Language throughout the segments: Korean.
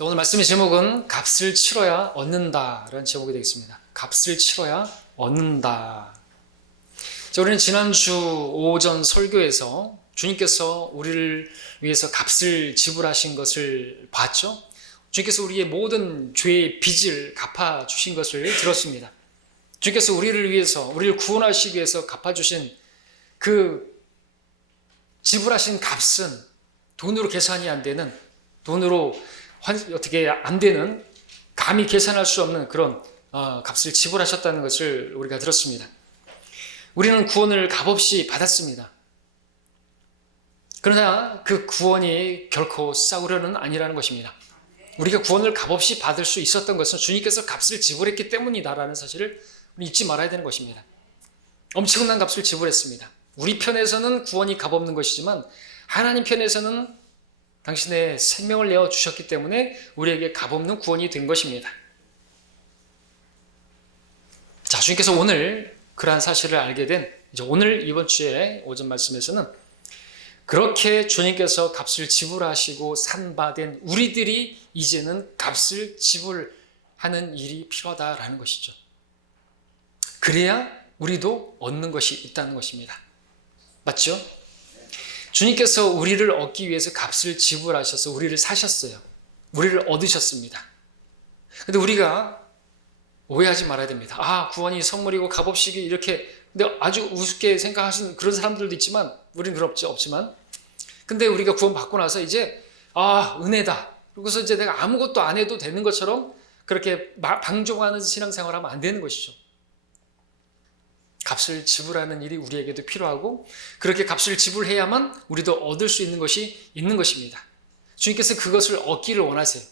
자, 오늘 말씀의 제목은 값을 치러야 얻는다라는 제목이 되겠습니다. 값을 치러야 얻는다. 자, 우리는 지난주 오전 설교에서 주님께서 우리를 위해서 값을 지불하신 것을 봤죠. 주님께서 우리의 모든 죄의 빚을 갚아주신 것을 들었습니다. 주님께서 우리를 위해서, 우리를 구원하시기 위해서 갚아주신 그 지불하신 값은 돈으로 계산이 안 되는, 돈으로 어떻게 안 되는, 감히 계산할 수 없는 그런 값을 지불하셨다는 것을 우리가 들었습니다. 우리는 구원을 값없이 받았습니다. 그러나 그 구원이 결코 싸구려는 아니라는 것입니다. 우리가 구원을 값없이 받을 수 있었던 것은 주님께서 값을 지불했기 때문이다라는 사실을 잊지 말아야 되는 것입니다. 엄청난 값을 지불했습니다. 우리 편에서는 구원이 값없는 것이지만 하나님 편에서는 당신의 생명을 내어주셨기 때문에 우리에게 값없는 구원이 된 것입니다. 자, 주님께서 오늘 그러한 사실을 알게 된, 이제 오늘 이번 주에 오전 말씀에서는 그렇게 주님께서 값을 지불하시고 산바된 우리들이 이제는 값을 지불하는 일이 필요하다라는 것이죠. 그래야 우리도 얻는 것이 있다는 것입니다. 맞죠? 주님께서 우리를 얻기 위해서 값을 지불하셔서 우리를 사셨어요. 우리를 얻으셨습니다. 근데 우리가 오해하지 말아야 됩니다. 구원이 선물이고 값없이 이렇게, 근데 아주 우습게 생각하시는 그런 사람들도 있지만 우리는 없지만, 근데 우리가 구원 받고 나서 이제 은혜다, 그래서 이제 내가 아무것도 안 해도 되는 것처럼 그렇게 방종하는 신앙생활을 하면 안 되는 것이죠. 값을 지불하는 일이 우리에게도 필요하고, 그렇게 값을 지불해야만 우리도 얻을 수 있는 것이 있는 것입니다. 주님께서 그것을 얻기를 원하세요.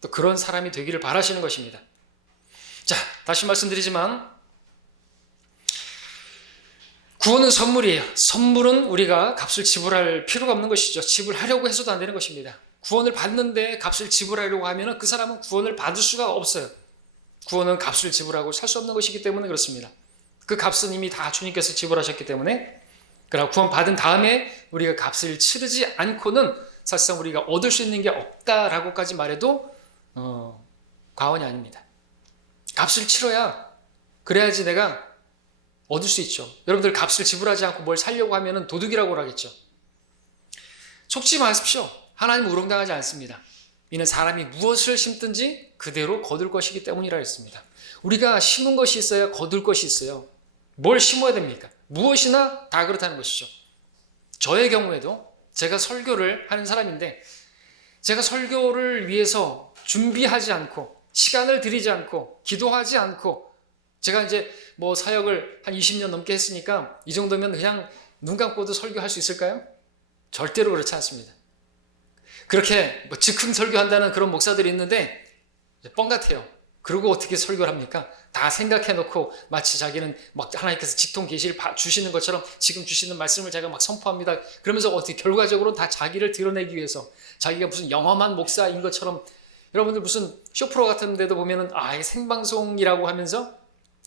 또 그런 사람이 되기를 바라시는 것입니다. 자, 다시 말씀드리지만 구원은 선물이에요. 선물은 우리가 값을 지불할 필요가 없는 것이죠. 지불하려고 해서도 안 되는 것입니다. 구원을 받는데 값을 지불하려고 하면 그 사람은 구원을 받을 수가 없어요. 구원은 값을 지불하고 살 수 없는 것이기 때문에 그렇습니다. 그 값은 이미 다 주님께서 지불하셨기 때문에, 그러나 구원 받은 다음에 우리가 값을 치르지 않고는 사실상 우리가 얻을 수 있는 게 없다라고까지 말해도 과언이 아닙니다. 값을 치러야, 그래야지 내가 얻을 수 있죠. 여러분들 값을 지불하지 않고 뭘 살려고 하면 도둑이라고 하겠죠. 속지 마십시오. 하나님 우롱당하지 않습니다. 이는 사람이 무엇을 심든지 그대로 거둘 것이기 때문이라 했습니다. 우리가 심은 것이 있어야 거둘 것이 있어요. 뭘 심어야 됩니까? 무엇이나 다 그렇다는 것이죠. 저의 경우에도 제가 설교를 하는 사람인데, 제가 설교를 위해서 준비하지 않고 시간을 들이지 않고 기도하지 않고, 제가 이제 사역을 한 20년 넘게 했으니까 이 정도면 그냥 눈 감고도 설교할 수 있을까요? 절대로 그렇지 않습니다. 그렇게 즉흥 설교한다는 그런 목사들이 있는데 뻥 같아요. 그리고 어떻게 설교를 합니까? 다 생각해놓고 마치 자기는 하나님께서 직통 계시를 주시는 것처럼 지금 주시는 말씀을 제가 선포합니다. 그러면서 어떻게 결과적으로 다 자기를 드러내기 위해서 자기가 무슨 영험한 목사인 것처럼, 여러분들 무슨 쇼프로 같은 데도 보면은 생방송이라고 하면서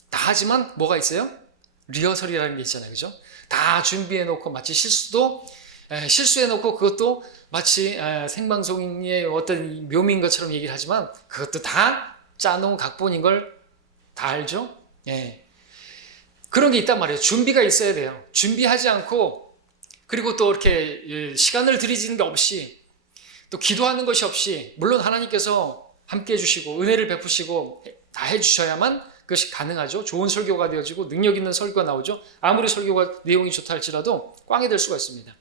다 하지만 뭐가 있어요? 리허설이라는 게 있잖아요. 그죠? 다 준비해놓고 마치 실수해놓고 그것도 마치 생방송의 어떤 묘미인 것처럼 얘기를 하지만 그것도 다 짜놓은 각본인 걸 다 알죠? 예. 그런 게 있단 말이에요. 준비가 있어야 돼요. 준비하지 않고, 그리고 또 이렇게 시간을 들이지는 게 없이, 또 기도하는 것이 없이, 물론 하나님께서 함께 해주시고 은혜를 베푸시고 다 해주셔야만 그것이 가능하죠. 좋은 설교가 되어지고 능력 있는 설교가 나오죠. 아무리 설교가 내용이 좋다 할지라도 꽝이 될 수가 있습니다.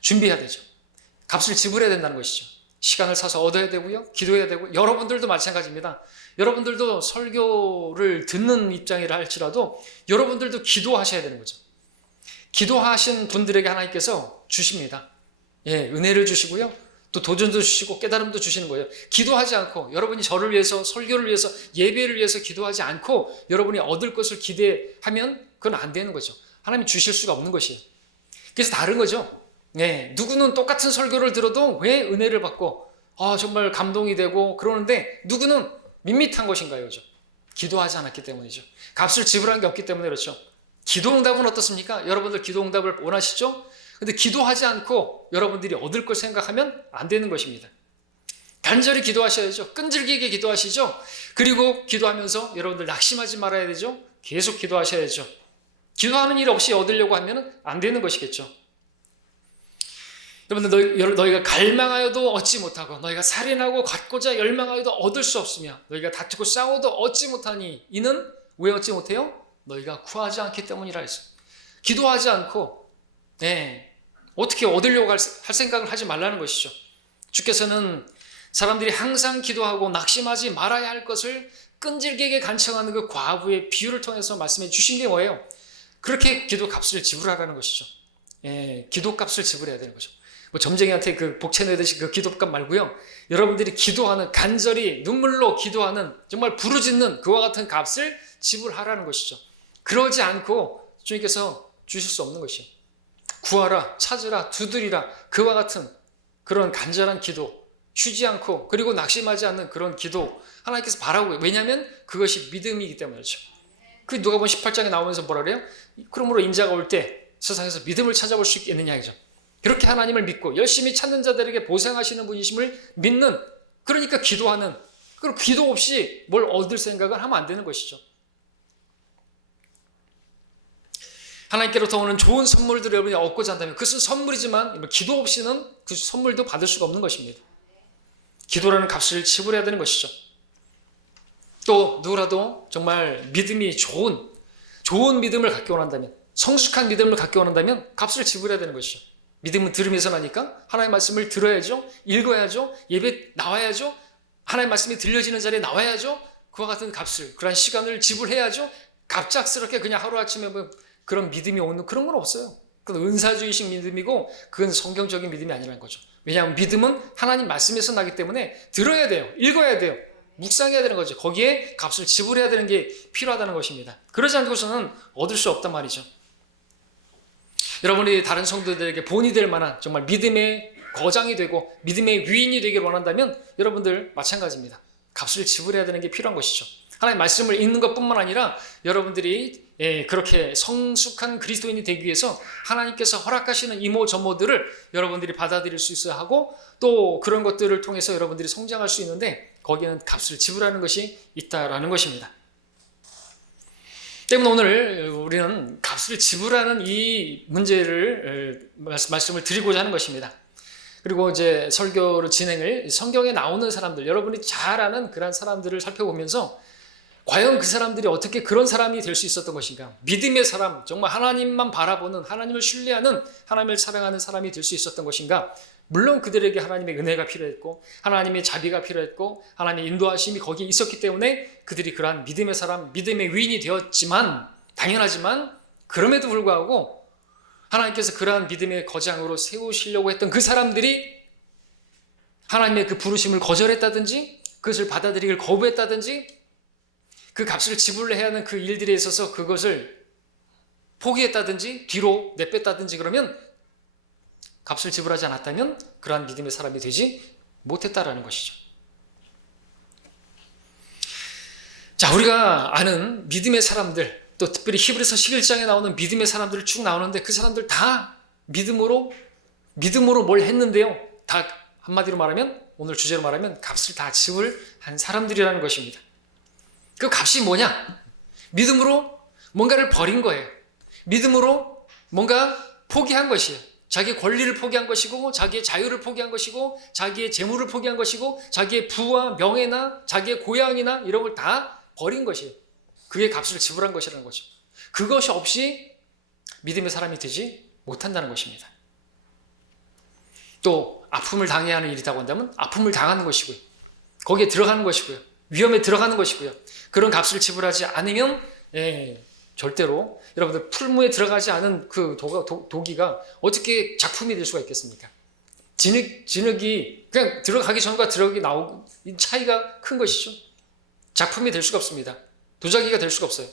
준비해야 되죠. 값을 지불해야 된다는 것이죠. 시간을 사서 얻어야 되고요. 기도해야 되고, 여러분들도 마찬가지입니다. 여러분들도 설교를 듣는 입장이라 할지라도 여러분들도 기도하셔야 되는 거죠. 기도하신 분들에게 하나님께서 주십니다. 은혜를 주시고요. 또 도전도 주시고 깨달음도 주시는 거예요. 기도하지 않고, 여러분이 저를 위해서, 설교를 위해서, 예배를 위해서 기도하지 않고 여러분이 얻을 것을 기대하면 그건 안 되는 거죠. 하나님이 주실 수가 없는 것이에요. 그래서 다른 거죠. 누구는 똑같은 설교를 들어도 왜 은혜를 받고 정말 감동이 되고 그러는데, 누구는 밋밋한 것인가요? 그죠? 기도하지 않았기 때문이죠. 값을 지불한 게 없기 때문에 그렇죠. 기도응답은 어떻습니까? 여러분들 기도응답을 원하시죠? 근데 기도하지 않고 여러분들이 얻을 걸 생각하면 안 되는 것입니다. 간절히 기도하셔야죠. 끈질기게 기도하시죠. 그리고 기도하면서 여러분들 낙심하지 말아야 되죠. 계속 기도하셔야죠. 기도하는 일 없이 얻으려고 하면 안 되는 것이겠죠. 여러분들 너희가 갈망하여도 얻지 못하고 너희가 살인하고 갖고자 열망하여도 얻을 수 없으며 너희가 다투고 싸워도 얻지 못하니 이는 왜 얻지 못해요? 너희가 구하지 않기 때문이라 했어요. 기도하지 않고 어떻게 얻으려고 할 생각을 하지 말라는 것이죠. 주께서는 사람들이 항상 기도하고 낙심하지 말아야 할 것을 끈질기게 간청하는 그 과부의 비유를 통해서 말씀해 주신 게 뭐예요? 그렇게 기도값을 지불하라는 것이죠. 기도값을 지불해야 되는 거죠. 뭐 점쟁이한테 그 복채 내듯이 그 기도값 말고요. 여러분들이 기도하는, 간절히 눈물로 기도하는, 정말 부르짖는 그와 같은 값을 지불하라는 것이죠. 그러지 않고 주님께서 주실 수 없는 것이에요. 구하라, 찾으라, 두드리라, 그와 같은 그런 간절한 기도, 쉬지 않고 그리고 낙심하지 않는 그런 기도 하나님께서 바라고, 왜냐하면 그것이 믿음이기 때문이죠. 그 누가복음 18장에 나오면서 뭐라 그래요? 그러므로 인자가 올 때 세상에서 믿음을 찾아볼 수 있겠느냐 이죠. 그렇게 하나님을 믿고 열심히 찾는 자들에게 보상하시는 분이심을 믿는, 그러니까 기도하는, 그리고 기도 없이 뭘 얻을 생각을 하면 안 되는 것이죠. 하나님께로부터 오는 좋은 선물들을 여러분이 얻고자 한다면 그것은 선물이지만 기도 없이는 그 선물도 받을 수가 없는 것입니다. 기도라는 값을 지불해야 되는 것이죠. 또 누구라도 정말 믿음이 좋은 믿음을 갖기 원한다면, 성숙한 믿음을 갖기 원한다면 값을 지불해야 되는 것이죠. 믿음은 들으면서 나니까 하나님의 말씀을 들어야죠. 읽어야죠. 예배 나와야죠. 하나님의 말씀이 들려지는 자리에 나와야죠. 그와 같은 값을, 그런 시간을 지불해야죠. 갑작스럽게 그냥 하루아침에 그런 믿음이 오는 그런 건 없어요. 그건 은사주의식 믿음이고 그건 성경적인 믿음이 아니라는 거죠. 왜냐하면 믿음은 하나님 말씀에서 나기 때문에 들어야 돼요. 읽어야 돼요. 묵상해야 되는 거죠. 거기에 값을 지불해야 되는 게 필요하다는 것입니다. 그러지 않고서는 얻을 수 없단 말이죠. 여러분이 다른 성도들에게 본이 될 만한 정말 믿음의 거장이 되고 믿음의 위인이 되길 원한다면 여러분들 마찬가지입니다. 값을 지불해야 되는 게 필요한 것이죠. 하나님의 말씀을 읽는 것뿐만 아니라 여러분들이 그렇게 성숙한 그리스도인이 되기 위해서 하나님께서 허락하시는 이모저모들을 여러분들이 받아들일 수 있어야 하고, 또 그런 것들을 통해서 여러분들이 성장할 수 있는데 거기에는 값을 지불하는 것이 있다라는 것입니다. 때문에 오늘 우리는 값을 지불하는 이 문제를 말씀을 드리고자 하는 것입니다. 그리고 이제 설교를 진행을 성경에 나오는 사람들, 여러분이 잘 아는 그런 사람들을 살펴보면서 과연 그 사람들이 어떻게 그런 사람이 될 수 있었던 것인가? 믿음의 사람, 정말 하나님만 바라보는, 하나님을 신뢰하는, 하나님을 사랑하는 사람이 될 수 있었던 것인가? 물론 그들에게 하나님의 은혜가 필요했고 하나님의 자비가 필요했고 하나님의 인도하심이 거기에 있었기 때문에 그들이 그러한 믿음의 사람, 믿음의 위인이 되었지만, 당연하지만 그럼에도 불구하고 하나님께서 그러한 믿음의 거장으로 세우시려고 했던 그 사람들이 하나님의 그 부르심을 거절했다든지 그것을 받아들이기를 거부했다든지 그 값을 지불해야 하는 그 일들에 있어서 그것을 포기했다든지 뒤로 내뺐다든지 그러면, 값을 지불하지 않았다면 그러한 믿음의 사람이 되지 못했다라는 것이죠. 자, 우리가 아는 믿음의 사람들, 또 특별히 히브리서 11장에 나오는 믿음의 사람들을 쭉 나오는데 그 사람들 다 믿음으로 뭘 했는데요. 다 한마디로 말하면, 오늘 주제로 말하면 값을 다 지불한 사람들이라는 것입니다. 그 값이 뭐냐? 믿음으로 뭔가를 버린 거예요. 믿음으로 뭔가 포기한 것이에요. 자기의 권리를 포기한 것이고 자기의 자유를 포기한 것이고 자기의 재물을 포기한 것이고 자기의 부와 명예나 자기의 고향이나 이런 걸 다 버린 것이에요. 그게 값을 지불한 것이라는 거죠. 그것이 없이 믿음의 사람이 되지 못한다는 것입니다. 또 아픔을 당해야 하는 일이라고 한다면 아픔을 당하는 것이고요. 거기에 들어가는 것이고요. 위험에 들어가는 것이고요. 그런 값을 지불하지 않으면 절대로 여러분들 풀무에 들어가지 않은 그 도기가 어떻게 작품이 될 수가 있겠습니까? 진흙이 그냥 들어가기 전과 들어가기 나오고 차이가 큰 것이죠. 작품이 될 수가 없습니다. 도자기가 될 수가 없어요.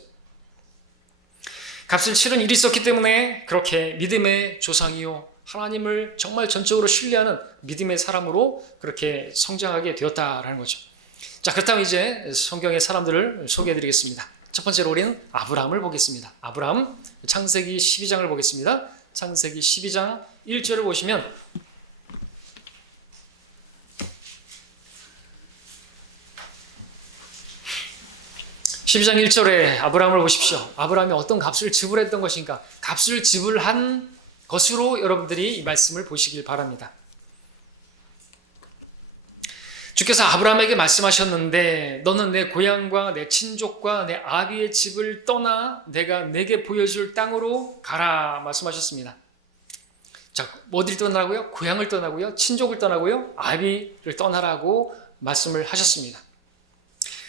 값을 치른 일이 있었기 때문에 그렇게 믿음의 조상이요 하나님을 정말 전적으로 신뢰하는 믿음의 사람으로 그렇게 성장하게 되었다라는 거죠. 자, 그렇다면 이제 성경의 사람들을 소개해 드리겠습니다. 첫 번째로 우리는 아브라함을 보겠습니다. 아브라함, 창세기 12장을 보겠습니다. 창세기 12장 1절을 보시면 12장 1절에 아브라함을 보십시오. 아브라함이 어떤 값을 지불했던 것인가? 값을 지불한 것으로 여러분들이 이 말씀을 보시길 바랍니다. 주께서 아브라함에게 말씀하셨는데 너는 내 고향과 내 친족과 내 아비의 집을 떠나 내가 내게 보여줄 땅으로 가라 말씀하셨습니다. 자, 어디를 떠나고요? 고향을 떠나고요, 친족을 떠나고요, 아비를 떠나라고 말씀을 하셨습니다.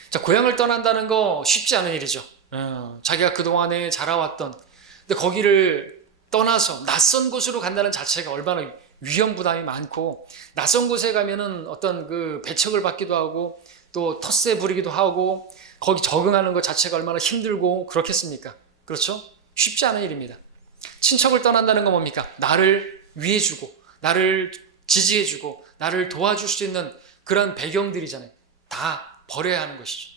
자, 고향을 떠난다는 거 쉽지 않은 일이죠. 자기가 그동안에 자라왔던, 근데 거기를 떠나서 낯선 곳으로 간다는 자체가 얼마나 위험 부담이 많고, 낯선 곳에 가면은 어떤 그 배척을 받기도 하고 또 텃세 부리기도 하고 거기 적응하는 것 자체가 얼마나 힘들고 그렇겠습니까? 그렇죠? 쉽지 않은 일입니다. 친척을 떠난다는 건 뭡니까? 나를 위해주고 나를 지지해주고 나를 도와줄 수 있는 그런 배경들이잖아요. 다 버려야 하는 것이죠.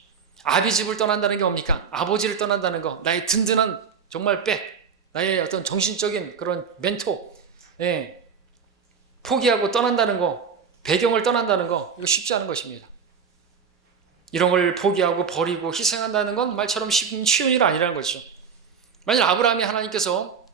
아비 집을 떠난다는 게 뭡니까? 아버지를 떠난다는 거, 나의 든든한 정말 백, 나의 어떤 정신적인 그런 멘토, 포기하고 떠난다는 거, 배경을 떠난다는 거, 이거 쉽지 않은 것입니다. 이런 걸 포기하고 버리고 희생한다는 건 말처럼 쉬운 일 아니라는 거죠. 만약 아브라함이 하나님께서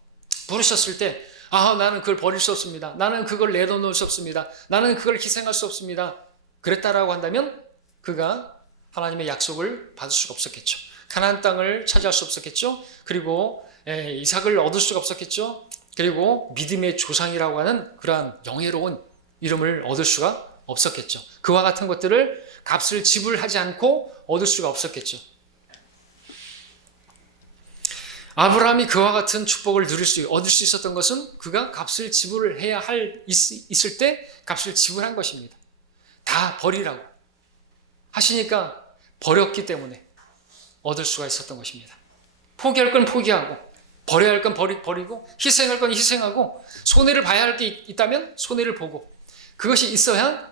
부르셨을 때, 나는 그걸 버릴 수 없습니다. 나는 그걸 내려놓을 수 없습니다. 나는 그걸 희생할 수 없습니다. 그랬다라고 한다면 그가 하나님의 약속을 받을 수가 없었겠죠. 가나안 땅을 차지할 수 없었겠죠. 그리고 이삭을 얻을 수가 없었겠죠. 그리고 믿음의 조상이라고 하는 그러한 영예로운 이름을 얻을 수가 없었겠죠. 그와 같은 것들을 값을 지불하지 않고 얻을 수가 없었겠죠. 아브라함이 그와 같은 축복을 얻을 수 있었던 것은 그가 값을 지불해야 있을 때 값을 지불한 것입니다. 다 버리라고 하시니까 버렸기 때문에 얻을 수가 있었던 것입니다. 포기할 건 포기하고 버려야 할 건 버리고 희생할 건 희생하고 손해를 봐야 할 게 있다면 손해를 보고 그것이 있어야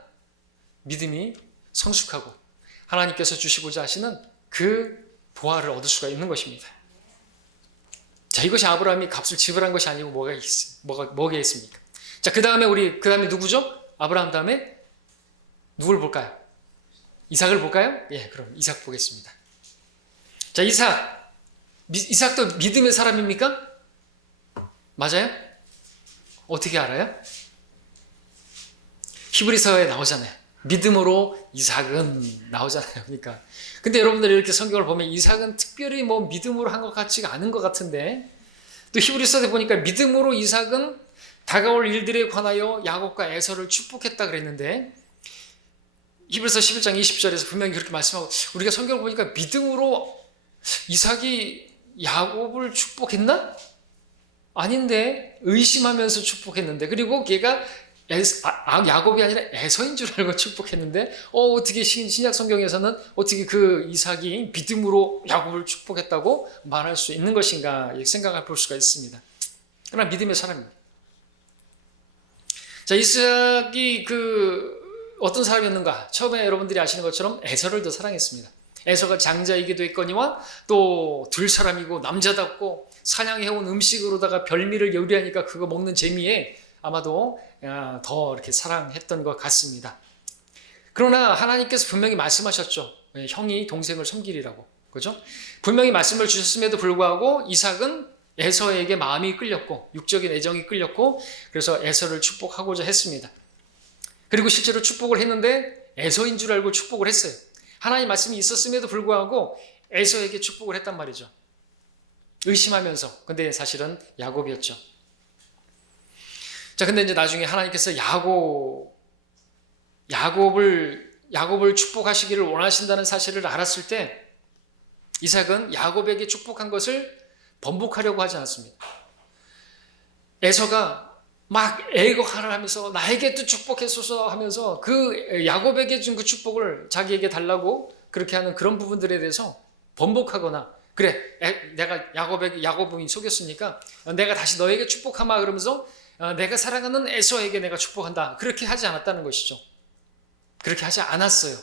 믿음이 성숙하고 하나님께서 주시고자 하시는 그 보화를 얻을 수가 있는 것입니다. 자, 이것이 아브라함이 값을 지불한 것이 아니고 뭐가 있습니까? 자, 그 다음에 누구죠? 아브라함 다음에 누굴 볼까요? 이삭을 볼까요? 그럼 이삭 보겠습니다. 자, 이삭도 믿음의 사람입니까? 맞아요? 어떻게 알아요? 히브리서에 나오잖아요. 믿음으로 이삭은 나오잖아요. 그러니까. 근데 여러분들이 이렇게 성경을 보면 이삭은 특별히 믿음으로 한 것 같지가 않은 것 같은데, 또 히브리서에 보니까 믿음으로 이삭은 다가올 일들에 관하여 야곱과 에서를 축복했다 그랬는데, 히브리서 11장 20절에서 분명히 그렇게 말씀하고, 우리가 성경을 보니까 믿음으로 이삭이 야곱을 축복했나? 아닌데 의심하면서 축복했는데, 그리고 걔가 야곱이 아니라 에서인 줄 알고 축복했는데, 어떻게 신약 성경에서는 어떻게 그 이삭이 믿음으로 야곱을 축복했다고 말할 수 있는 것인가 생각해 볼 수가 있습니다. 그러나 믿음의 사람입니다. 자, 이삭이 어떤 사람이었는가? 처음에 여러분들이 아시는 것처럼 에서를 더 사랑했습니다. 에서가 장자이기도 했거니와 또 둘사람이고 남자답고 사냥해온 음식으로다가 별미를 요리하니까 그거 먹는 재미에 아마도 더 이렇게 사랑했던 것 같습니다. 그러나 하나님께서 분명히 말씀하셨죠. 형이 동생을 섬기리라고. 그죠? 분명히 말씀을 주셨음에도 불구하고 이삭은 에서에게 마음이 끌렸고 육적인 애정이 끌렸고 그래서 에서를 축복하고자 했습니다. 그리고 실제로 축복을 했는데 에서인 줄 알고 축복을 했어요. 하나님 말씀이 있었음에도 불구하고 에서에게 축복을 했단 말이죠. 의심하면서. 근데 사실은 야곱이었죠. 자, 근데 이제 나중에 하나님께서 야곱을 축복하시기를 원하신다는 사실을 알았을 때 이삭은 야곱에게 축복한 것을 번복하려고 하지 않았습니다. 에서가 막 애곡하라 하면서 나에게도 축복했소서 하면서 그 야곱에게 준 그 축복을 자기에게 달라고 그렇게 하는 그런 부분들에 대해서 번복하거나, 그래 내가 야곱이 속였으니까 내가 다시 너에게 축복하마 그러면서 내가 사랑하는 에서에게 내가 축복한다, 그렇게 하지 않았다는 것이죠. 그렇게 하지 않았어요.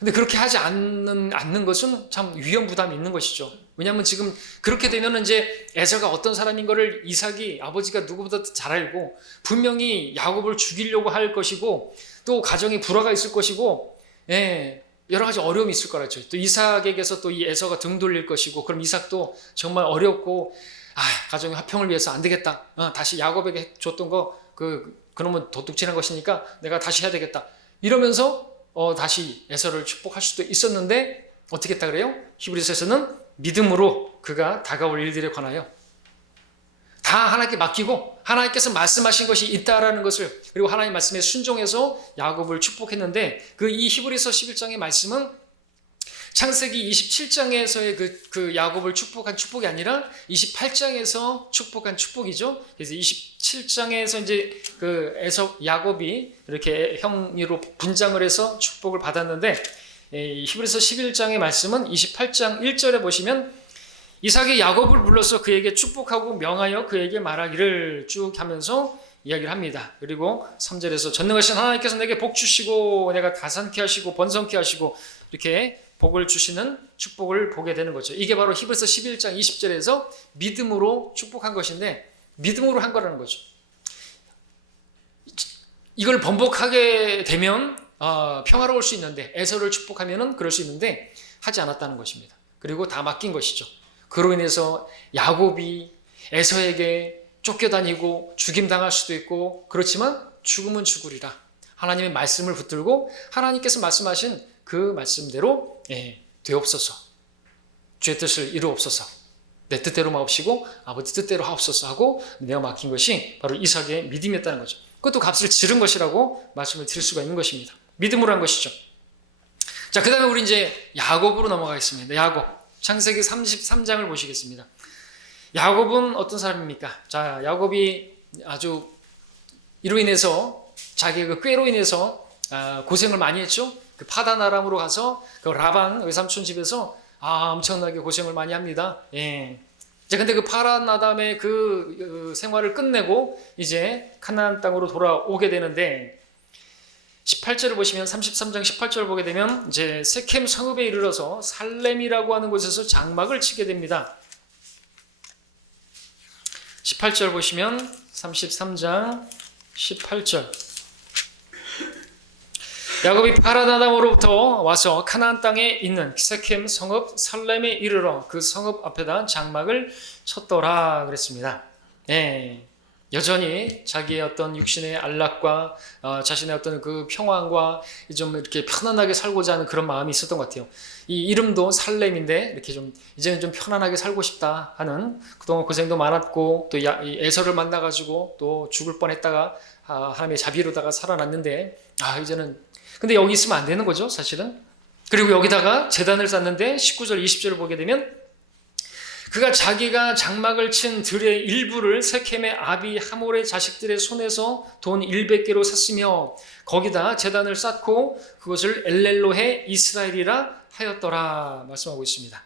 근데 그렇게 하지 않는 것은 참 위험 부담이 있는 것이죠. 왜냐하면 지금 그렇게 되면 이제 에서가 어떤 사람인 것을 이삭이 아버지가 누구보다 잘 알고 분명히 야곱을 죽이려고 할 것이고 또 가정에 불화가 있을 것이고 여러 가지 어려움이 있을 거라죠. 또 이삭에게서 또 이 에서가 등 돌릴 것이고, 그럼 이삭도 정말 어렵고, 가정의 화평을 위해서 안 되겠다. 다시 야곱에게 줬던 거, 그놈은 도둑질한 것이니까 내가 다시 해야 되겠다. 이러면서 다시 에서를 축복할 수도 있었는데 어떻게 했다 그래요? 히브리서에서는 믿음으로 그가 다가올 일들에 관하여 다 하나님께 맡기고 하나님께서 말씀하신 것이 있다라는 것을, 그리고 하나님 말씀에 순종해서 야곱을 축복했는데, 이 히브리서 11장의 말씀은 창세기 27장에서의 그 야곱을 축복한 축복이 아니라 28장에서 축복한 축복이죠. 그래서 27장에서 이제 야곱이 이렇게 형으로 분장을 해서 축복을 받았는데, 히브리서 11장의 말씀은 28장 1절에 보시면 이삭이 야곱을 불러서 그에게 축복하고 명하여 그에게 말하기를 쭉 하면서 이야기를 합니다. 그리고 3절에서 전능하신 하나님께서 내게 복 주시고 내가 가산케 하시고 번성케 하시고 이렇게 복을 주시는 축복을 보게 되는 거죠. 이게 바로 히브리서 11장 20절에서 믿음으로 축복한 것인데, 믿음으로 한 거라는 거죠. 이걸 번복하게 되면 평화로울 수 있는데, 에서를 축복하면 그럴 수 있는데 하지 않았다는 것입니다. 그리고 다 맡긴 것이죠. 그로 인해서 야곱이 에서에게 쫓겨다니고 죽임당할 수도 있고, 그렇지만 죽으면 죽으리라. 하나님의 말씀을 붙들고 하나님께서 말씀하신 그 말씀대로 되옵소서, 주의 뜻을 이루옵소서, 내 뜻대로 마옵시고 아버지 뜻대로 하옵소서 하고 내어 맡긴 것이 바로 이삭의 믿음이었다는 거죠. 그것도 값을 치른 것이라고 말씀을 드릴 수가 있는 것입니다. 믿음으로 한 것이죠. 자, 그 다음에 우리 이제 야곱으로 넘어가겠습니다. 야곱. 창세기 33장을 보시겠습니다. 야곱은 어떤 사람입니까? 자, 야곱이 아주 이로 인해서 자기의 그 꾀로 인해서 고생을 많이 했죠. 그 파단 아람으로 가서 그 라반 외삼촌 집에서 엄청나게 고생을 많이 합니다. 예. 이제 근데 그 파단 아람의 그 생활을 끝내고 이제 가나안 땅으로 돌아오게 되는데, 18절을 보시면 33장 18절을 보게 되면 이제 세켐 성읍에 이르러서 살렘이라고 하는 곳에서 장막을 치게 됩니다. 18절 보시면 33장 18절, 야곱이 파란 아담으로부터 와서 가나안 땅에 있는 세켐 성읍 살렘에 이르러 그 성읍 앞에다 장막을 쳤더라 그랬습니다. 예. 여전히 자기의 어떤 육신의 안락과 자신의 어떤 그 평안과 좀 이렇게 편안하게 살고자 하는 그런 마음이 있었던 것 같아요. 이 이름도 살렘인데 이렇게 좀 이제는 좀 편안하게 살고 싶다 하는, 그동안 고생도 많았고 또 에서를 만나가지고 또 죽을 뻔했다가 하나님의 자비로다가 살아났는데 이제는, 근데 여기 있으면 안 되는 거죠, 사실은. 그리고 여기다가 제단을 쌓는데 19절 20절을 보게 되면 그가 자기가 장막을 친 들의 일부를 세켐의 아비 하몰의 자식들의 손에서 돈 100개로 샀으며 거기다 제단을 쌓고 그것을 엘렐로해 이스라엘이라 하였더라 말씀하고 있습니다.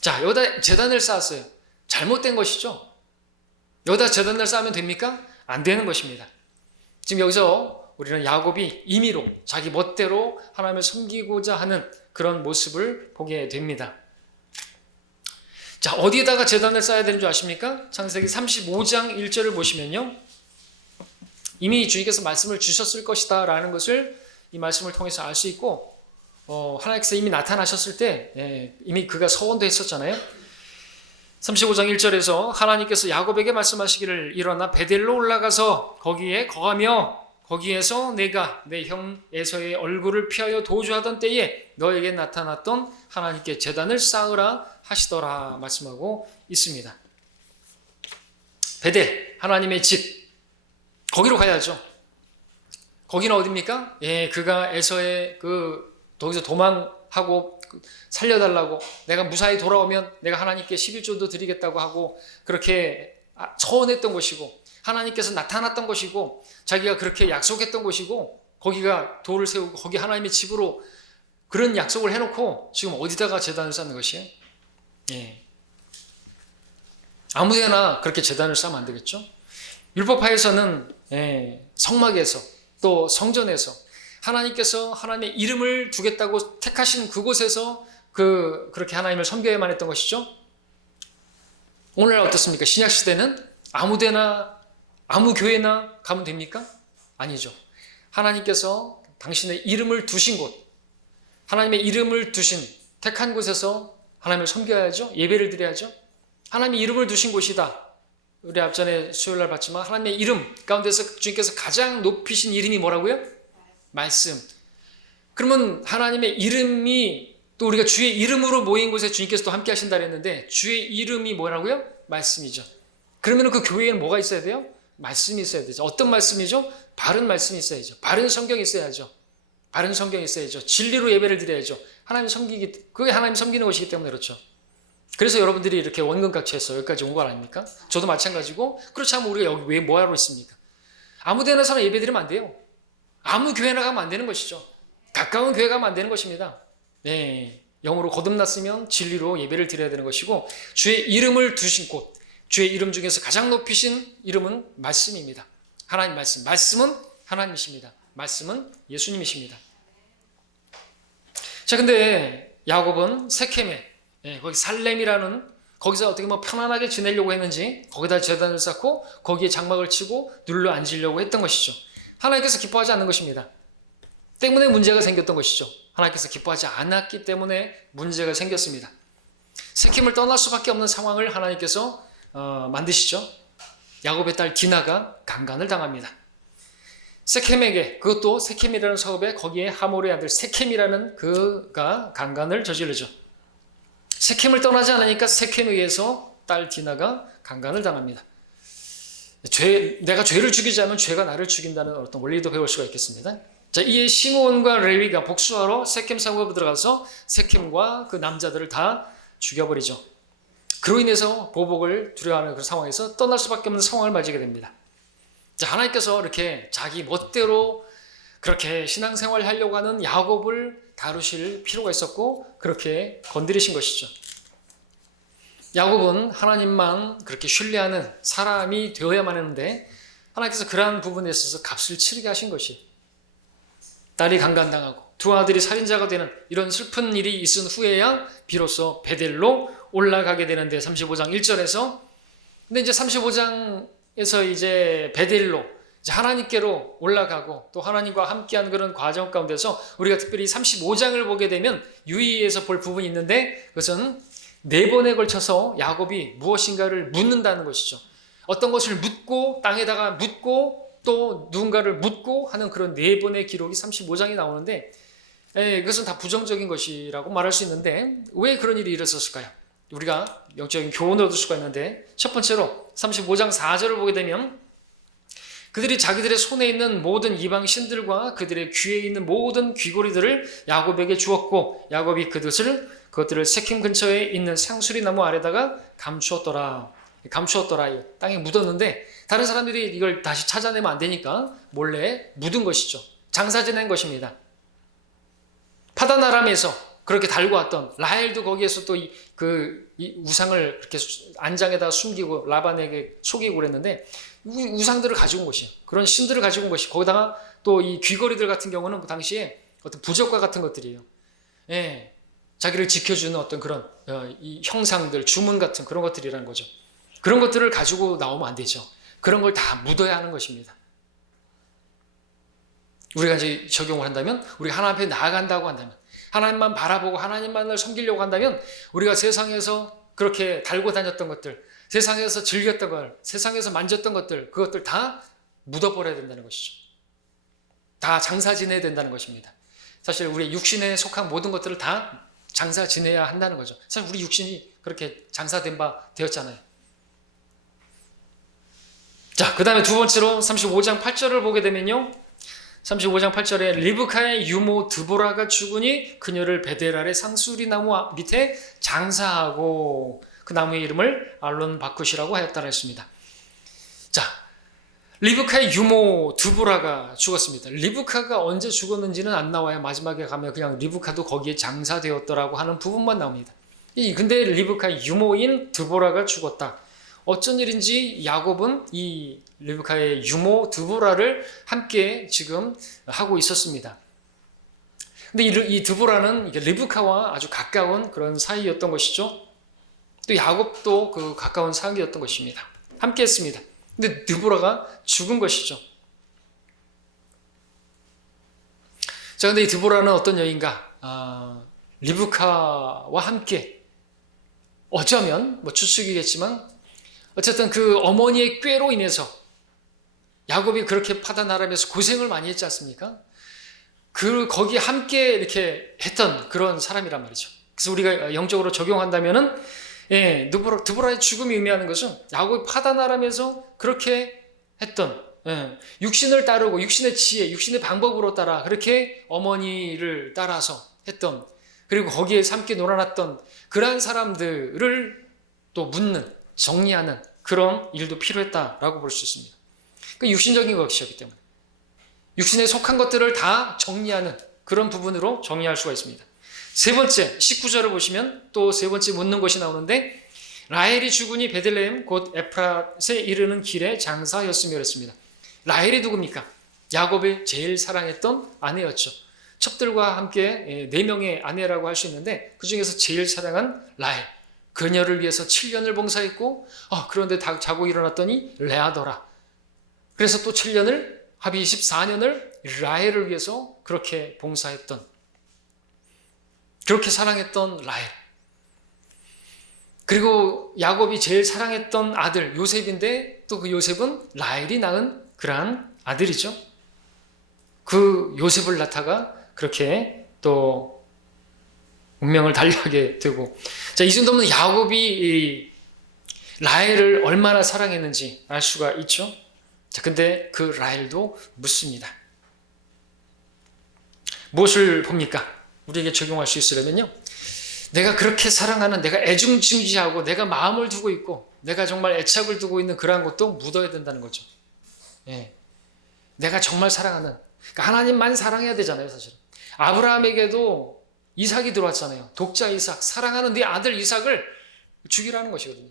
자, 여기다 제단을 쌓았어요. 잘못된 것이죠. 여기다 제단을 쌓으면 됩니까? 안 되는 것입니다. 지금 여기서 우리는 야곱이 임의로 자기 멋대로 하나님을 섬기고자 하는 그런 모습을 보게 됩니다. 자, 어디에다가 제단을 쌓아야 되는 줄 아십니까? 창세기 35장 1절을 보시면요, 이미 주님께서 말씀을 주셨을 것이다 라는 것을 이 말씀을 통해서 알 수 있고, 하나님께서 이미 나타나셨을 때 이미 그가 서원도 했었잖아요. 35장 1절에서 하나님께서 야곱에게 말씀하시기를 일어나 베델로 올라가서 거기에 거하며 거기에서 내가 내 형 에서의 얼굴을 피하여 도주하던 때에 너에게 나타났던 하나님께 제단을 쌓으라 하시더라 말씀하고 있습니다. 베델, 하나님의 집, 거기로 가야죠. 거기는 어디입니까? 그가 에서의 거기서 도망하고 살려달라고, 내가 무사히 돌아오면 내가 하나님께 11조도 드리겠다고 하고 그렇게 서원했던 곳이고, 하나님께서 나타났던 곳이고, 자기가 그렇게 약속했던 곳이고, 거기가 돌을 세우고 거기 하나님의 집으로 그런 약속을 해놓고 지금 어디다가 제단을 쌓는 것이에요? 아무데나 그렇게 제단을 쌓으면 안 되겠죠? 율법화에서는 성막에서 또 성전에서 하나님께서 하나님의 이름을 두겠다고 택하신 그곳에서 그렇게 하나님을 섬겨야만 했던 것이죠. 오늘날 어떻습니까? 신약시대는 아무데나 아무 교회나 가면 됩니까? 아니죠. 하나님께서 당신의 이름을 두신 곳, 하나님의 이름을 두신 택한 곳에서 하나님을 섬겨야죠. 예배를 드려야죠. 하나님의 이름을 두신 곳이다. 우리 앞전에 수요일날 봤지만 하나님의 이름 가운데서 주님께서 가장 높이신 이름이 뭐라고요? 말씀. 그러면 하나님의 이름이 또 우리가 주의 이름으로 모인 곳에 주님께서 또 함께 하신다 그랬는데 주의 이름이 뭐라고요? 말씀이죠. 그러면 그 교회에는 뭐가 있어야 돼요? 말씀이 있어야 되죠. 어떤 말씀이죠? 바른 말씀이 있어야죠. 바른 성경이 있어야죠. 바른 성경이 있어야죠. 진리로 예배를 드려야죠. 그게 하나님 섬기는 것이기 때문에 그렇죠. 그래서 여러분들이 이렇게 원근각처에서 여기까지 온 거 아닙니까? 저도 마찬가지고. 그렇지 않으면 우리가 여기 왜 뭐하러 있습니까? 아무 데나 서나 예배 드리면 안 돼요. 아무 교회나 가면 안 되는 것이죠. 가까운 교회 가면 안 되는 것입니다. 네, 영으로 거듭났으면 진리로 예배를 드려야 되는 것이고 주의 이름을 두신 곳, 주의 이름 중에서 가장 높이신 이름은 말씀입니다. 하나님 말씀. 말씀은 하나님이십니다. 말씀은 예수님이십니다. 자, 근데 야곱은 세켐에 거기 살렘이라는 거기서 어떻게 편안하게 지내려고 했는지 거기다 제단을 쌓고 거기에 장막을 치고 눌러 앉으려고 했던 것이죠. 하나님께서 기뻐하지 않는 것입니다. 때문에 문제가 생겼던 것이죠. 하나님께서 기뻐하지 않았기 때문에 문제가 생겼습니다. 세켐을 떠날 수밖에 없는 상황을 하나님께서 만드시죠. 야곱의 딸 디나가 강간을 당합니다. 세켐에게, 그것도 세켐이라는 성읍에 거기에 하몰의 아들 세켐이라는 그가 강간을 저지르죠. 세켐을 떠나지 않으니까 세켐에 의해서 딸 디나가 강간을 당합니다. 내가 죄를 죽이지 않으면 죄가 나를 죽인다는 어떤 원리도 배울 수가 있겠습니다. 자, 이에 시므온과 레위가 복수하러 세켐 성읍에 들어가서 세켐과 그 남자들을 다 죽여버리죠. 그로 인해서 보복을 두려워하는 그 상황에서 떠날 수밖에 없는 상황을 맞이하게 됩니다. 자, 하나님께서 이렇게 자기 멋대로 그렇게 신앙생활을 하려고 하는 야곱을 다루실 필요가 있었고 그렇게 건드리신 것이죠. 야곱은 하나님만 그렇게 신뢰하는 사람이 되어야만 했는데 하나님께서 그러한 부분에 있어서 값을 치르게 하신 것이, 딸이 강간당하고 두 아들이 살인자가 되는 이런 슬픈 일이 있은 후에야 비로소 베델로 올라가게 되는데 35장 1절에서 근데 이제 35장에서 이제 베델로 이제 하나님께로 올라가고 또 하나님과 함께하는 그런 과정 가운데서 우리가 특별히 35장을 보게 되면 유의해서 볼 부분이 있는데 그것은 4번에 걸쳐서 야곱이 무엇인가를 묻는다는 것이죠. 어떤 것을 묻고 땅에다가 묻고 또 누군가를 묻고 하는 그런 4번의 기록이 35장이 나오는데 그것은 다 부정적인 것이라고 말할 수 있는데 왜 그런 일이 일어섰을까요? 우리가 영적인 교훈을 얻을 수가 있는데 첫 번째로 35장 4절을 보게 되면 그들이 자기들의 손에 있는 모든 이방 신들과 그들의 귀에 있는 모든 귀고리들을 야곱에게 주었고 야곱이 그것들을 세켐 근처에 있는 상수리 나무 아래다가 감추었더라. 땅에 묻었는데 다른 사람들이 이걸 다시 찾아내면 안 되니까 몰래 묻은 것이죠. 장사 지낸 것입니다. 파단 아람에서 그렇게 달고 왔던 라헬도 거기에서 또 이 우상을 이렇게 안장에다 숨기고 라반에게 속이고 그랬는데 우상들을 가지고 온 것이에요. 그런 신들을 가지고 온 것이 거기다가 또 이 귀걸이들 같은 경우는 그 당시에 어떤 부적과 같은 것들이에요. 자기를 지켜주는 어떤 그런 이 형상들, 주문 같은 그런 것들이라는 거죠. 그런 것들을 가지고 나오면 안 되죠. 그런 걸 다 묻어야 하는 것입니다. 우리가 이제 적용을 한다면, 우리가 하나님 앞에 나아간다고 한다면, 하나님만 바라보고 하나님만을 섬기려고 한다면 우리가 세상에서 그렇게 달고 다녔던 것들, 세상에서 즐겼던 걸, 세상에서 만졌던 것들, 그것들 다 묻어버려야 된다는 것이죠. 다 장사 지내야 된다는 것입니다. 사실 우리 육신에 속한 모든 것들을 다 장사 지내야 한다는 거죠. 사실 우리 육신이 그렇게 장사된 바 되었잖아요. 자, 그 다음에 두 번째로 35장 8절을 보게 되면요. 35장 8절에 리브카의 유모 드보라가 죽으니 그녀를 베델 아래 상수리 나무 밑에 장사하고 그 나무의 이름을 알론 바쿠시라고 하였다고 했습니다. 자, 리브카의 유모 드보라가 죽었습니다. 리브카가 언제 죽었는지는 안 나와요. 마지막에 가면 그냥 리브카도 거기에 장사되었더라고 하는 부분만 나옵니다. 근데 리브카의 유모인 드보라가 죽었다. 어쩐 일인지 야곱은 이 리브카의 유모 드보라를 함께 지금 하고 있었습니다. 근데 이 드보라는 리브카와 아주 가까운 그런 사이였던 것이죠. 또 야곱도 그 가까운 사이였던 것입니다. 함께 했습니다. 근데 드보라가 죽은 것이죠. 자, 근데 이 드보라는 어떤 여인가? 리브카와 함께 어쩌면 추측이겠지만 어쨌든 그 어머니의 꾀로 인해서 야곱이 그렇게 파단아람에서 고생을 많이 했지 않습니까? 거기에 함께 이렇게 했던 그런 사람이란 말이죠. 그래서 우리가 영적으로 적용한다면은, 드보라의 죽음이 의미하는 것은 야곱이 파단아람에서 그렇게 했던, 육신을 따르고 육신의 지혜, 육신의 방법으로 따라 그렇게 어머니를 따라서 했던, 그리고 거기에 함께 놀아났던 그러한 사람들을 또 묻는, 정리하는 그런 일도 필요했다라고 볼 수 있습니다. 그 육신적인 것이었기 때문에 육신에 속한 것들을 다 정리하는 그런 부분으로 정리할 수가 있습니다. 세 번째 19절을 보시면 또 세 번째 묻는 것이 나오는데, 라헬이 죽으니 베들레헴 곧 에프рат에 이르는 길에 장사였으며 그랬습니다. 라헬이 누굽니까? 야곱이 제일 사랑했던 아내였죠. 첩들과 함께 4명의 아내라고 할 수 있는데 그 중에서 제일 사랑한 라헬, 그녀를 위해서 7년을 봉사했고, 그런데 자고 일어났더니 레아더라. 그래서 또 7년을, 합의 24년을 라헬을 위해서 그렇게 봉사했던, 그렇게 사랑했던 라헬. 그리고 야곱이 제일 사랑했던 아들 요셉인데 또 그 요셉은 라헬이 낳은 그러한 아들이죠. 그 요셉을 낳다가 그렇게 또 운명을 달리하게 되고, 자, 이 정도면 야곱이 라헬을 얼마나 사랑했는지 알 수가 있죠. 자, 근데 그 라헬도 묻습니다. 무엇을 봅니까? 우리에게 적용할 수 있으려면요, 내가 그렇게 사랑하는, 내가 애중증지하고 내가 마음을 두고 있고 내가 정말 애착을 두고 있는 그러한 것도 묻어야 된다는 거죠. 내가 정말 사랑하는, 그러니까 하나님만 사랑해야 되잖아요. 사실은 아브라함에게도 이삭이 들어왔잖아요. 독자 이삭, 사랑하는 네 아들 이삭을 죽이라는 것이거든요.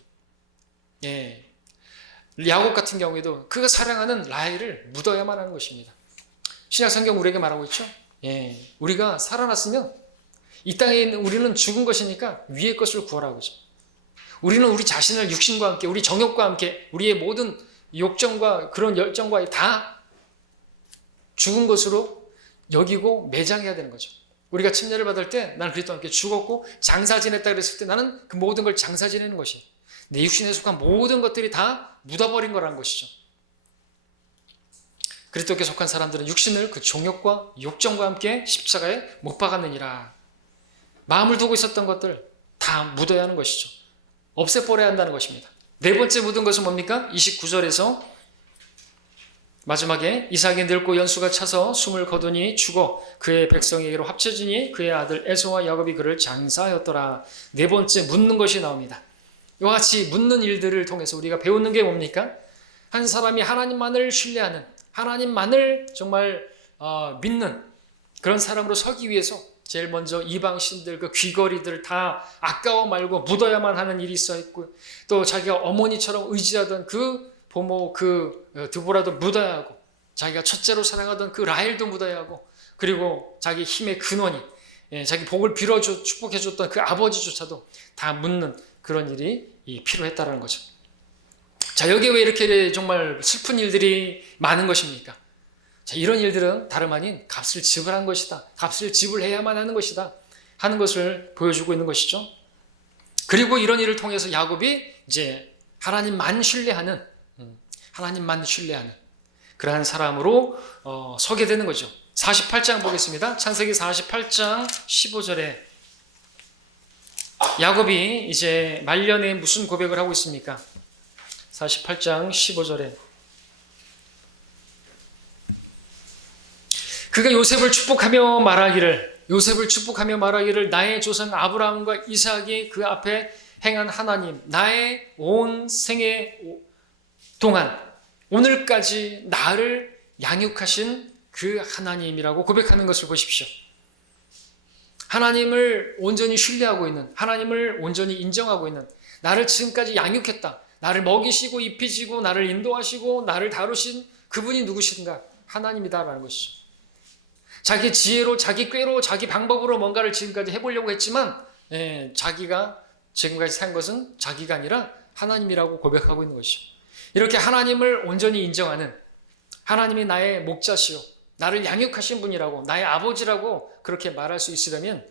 야곱 같은 경우에도 그가 사랑하는 라헬을 묻어야만 하는 것입니다. 신약 성경 우리에게 말하고 있죠. 우리가 살아났으면 이 땅에 있는 우리는 죽은 것이니까 위의 것을 구하라고 하죠. 우리는 우리 자신을 육신과 함께, 우리 정욕과 함께, 우리의 모든 욕정과 그런 열정과 다 죽은 것으로 여기고 매장해야 되는 거죠. 우리가 침례를 받을 때 나는 그리스도와 함께 죽었고 장사 지냈다 그랬을 때 나는 그 모든 걸 장사 지내는 것이에요. 내 육신에 속한 모든 것들이 다 묻어버린 거라는 것이죠. 그리스도께 속한 사람들은 육신을 그 종욕과 욕정과 함께 십자가에 못 박았느니라. 마음을 두고 있었던 것들 다 묻어야 하는 것이죠. 없애버려야 한다는 것입니다. 네 번째 묻은 것은 뭡니까? 29절에서 마지막에 이삭이 늙고 연수가 차서 숨을 거두니 죽어 그의 백성에게로 합쳐지니 그의 아들 에서와 야곱이 그를 장사하였더라. 네 번째 묻는 것이 나옵니다. 이와 같이 묻는 일들을 통해서 우리가 배우는 게 뭡니까? 한 사람이 하나님만을 신뢰하는, 하나님만을 정말 믿는 그런 사람으로 서기 위해서 제일 먼저 이방신들, 그 귀거리들 다 아까워 말고 묻어야만 하는 일이 있어 있고, 또 자기가 어머니처럼 의지하던 그 부모, 그 드보라도 묻어야 하고, 자기가 첫째로 사랑하던 그 라헬도 묻어야 하고, 그리고 자기 힘의 근원이, 자기 복을 빌어줘 축복해줬던 그 아버지조차도 다 묻는 그런 일이 필요했다는 거죠. 자, 여기에 왜 이렇게 정말 슬픈 일들이 많은 것입니까? 자, 이런 일들은 다름 아닌 값을 지불한 것이다, 값을 지불해야만 하는 것이다 하는 것을 보여주고 있는 것이죠. 그리고 이런 일을 통해서 야곱이 이제 하나님만 신뢰하는 그러한 사람으로 서게 되는 거죠. 48장 보겠습니다. 창세기 48장 15절에 야곱이 이제 말년에 무슨 고백을 하고 있습니까? 48장 15절에 그가 요셉을 축복하며 말하기를 나의 조상 아브라함과 이삭이 그 앞에 행한 하나님, 나의 온 생애 동안 오늘까지 나를 양육하신 그 하나님이라고 고백하는 것을 보십시오. 하나님을 온전히 신뢰하고 있는, 하나님을 온전히 인정하고 있는, 나를 지금까지 양육했다, 나를 먹이시고 입히시고 나를 인도하시고 나를 다루신 그분이 누구신가? 하나님이다라는 것이죠. 자기 지혜로, 자기 꾀로, 자기 방법으로 뭔가를 지금까지 해보려고 했지만 자기가 지금까지 산 것은 자기가 아니라 하나님이라고 고백하고 있는 것이죠. 이렇게 하나님을 온전히 인정하는, 하나님이 나의 목자시요 나를 양육하신 분이라고, 나의 아버지라고 그렇게 말할 수 있으려면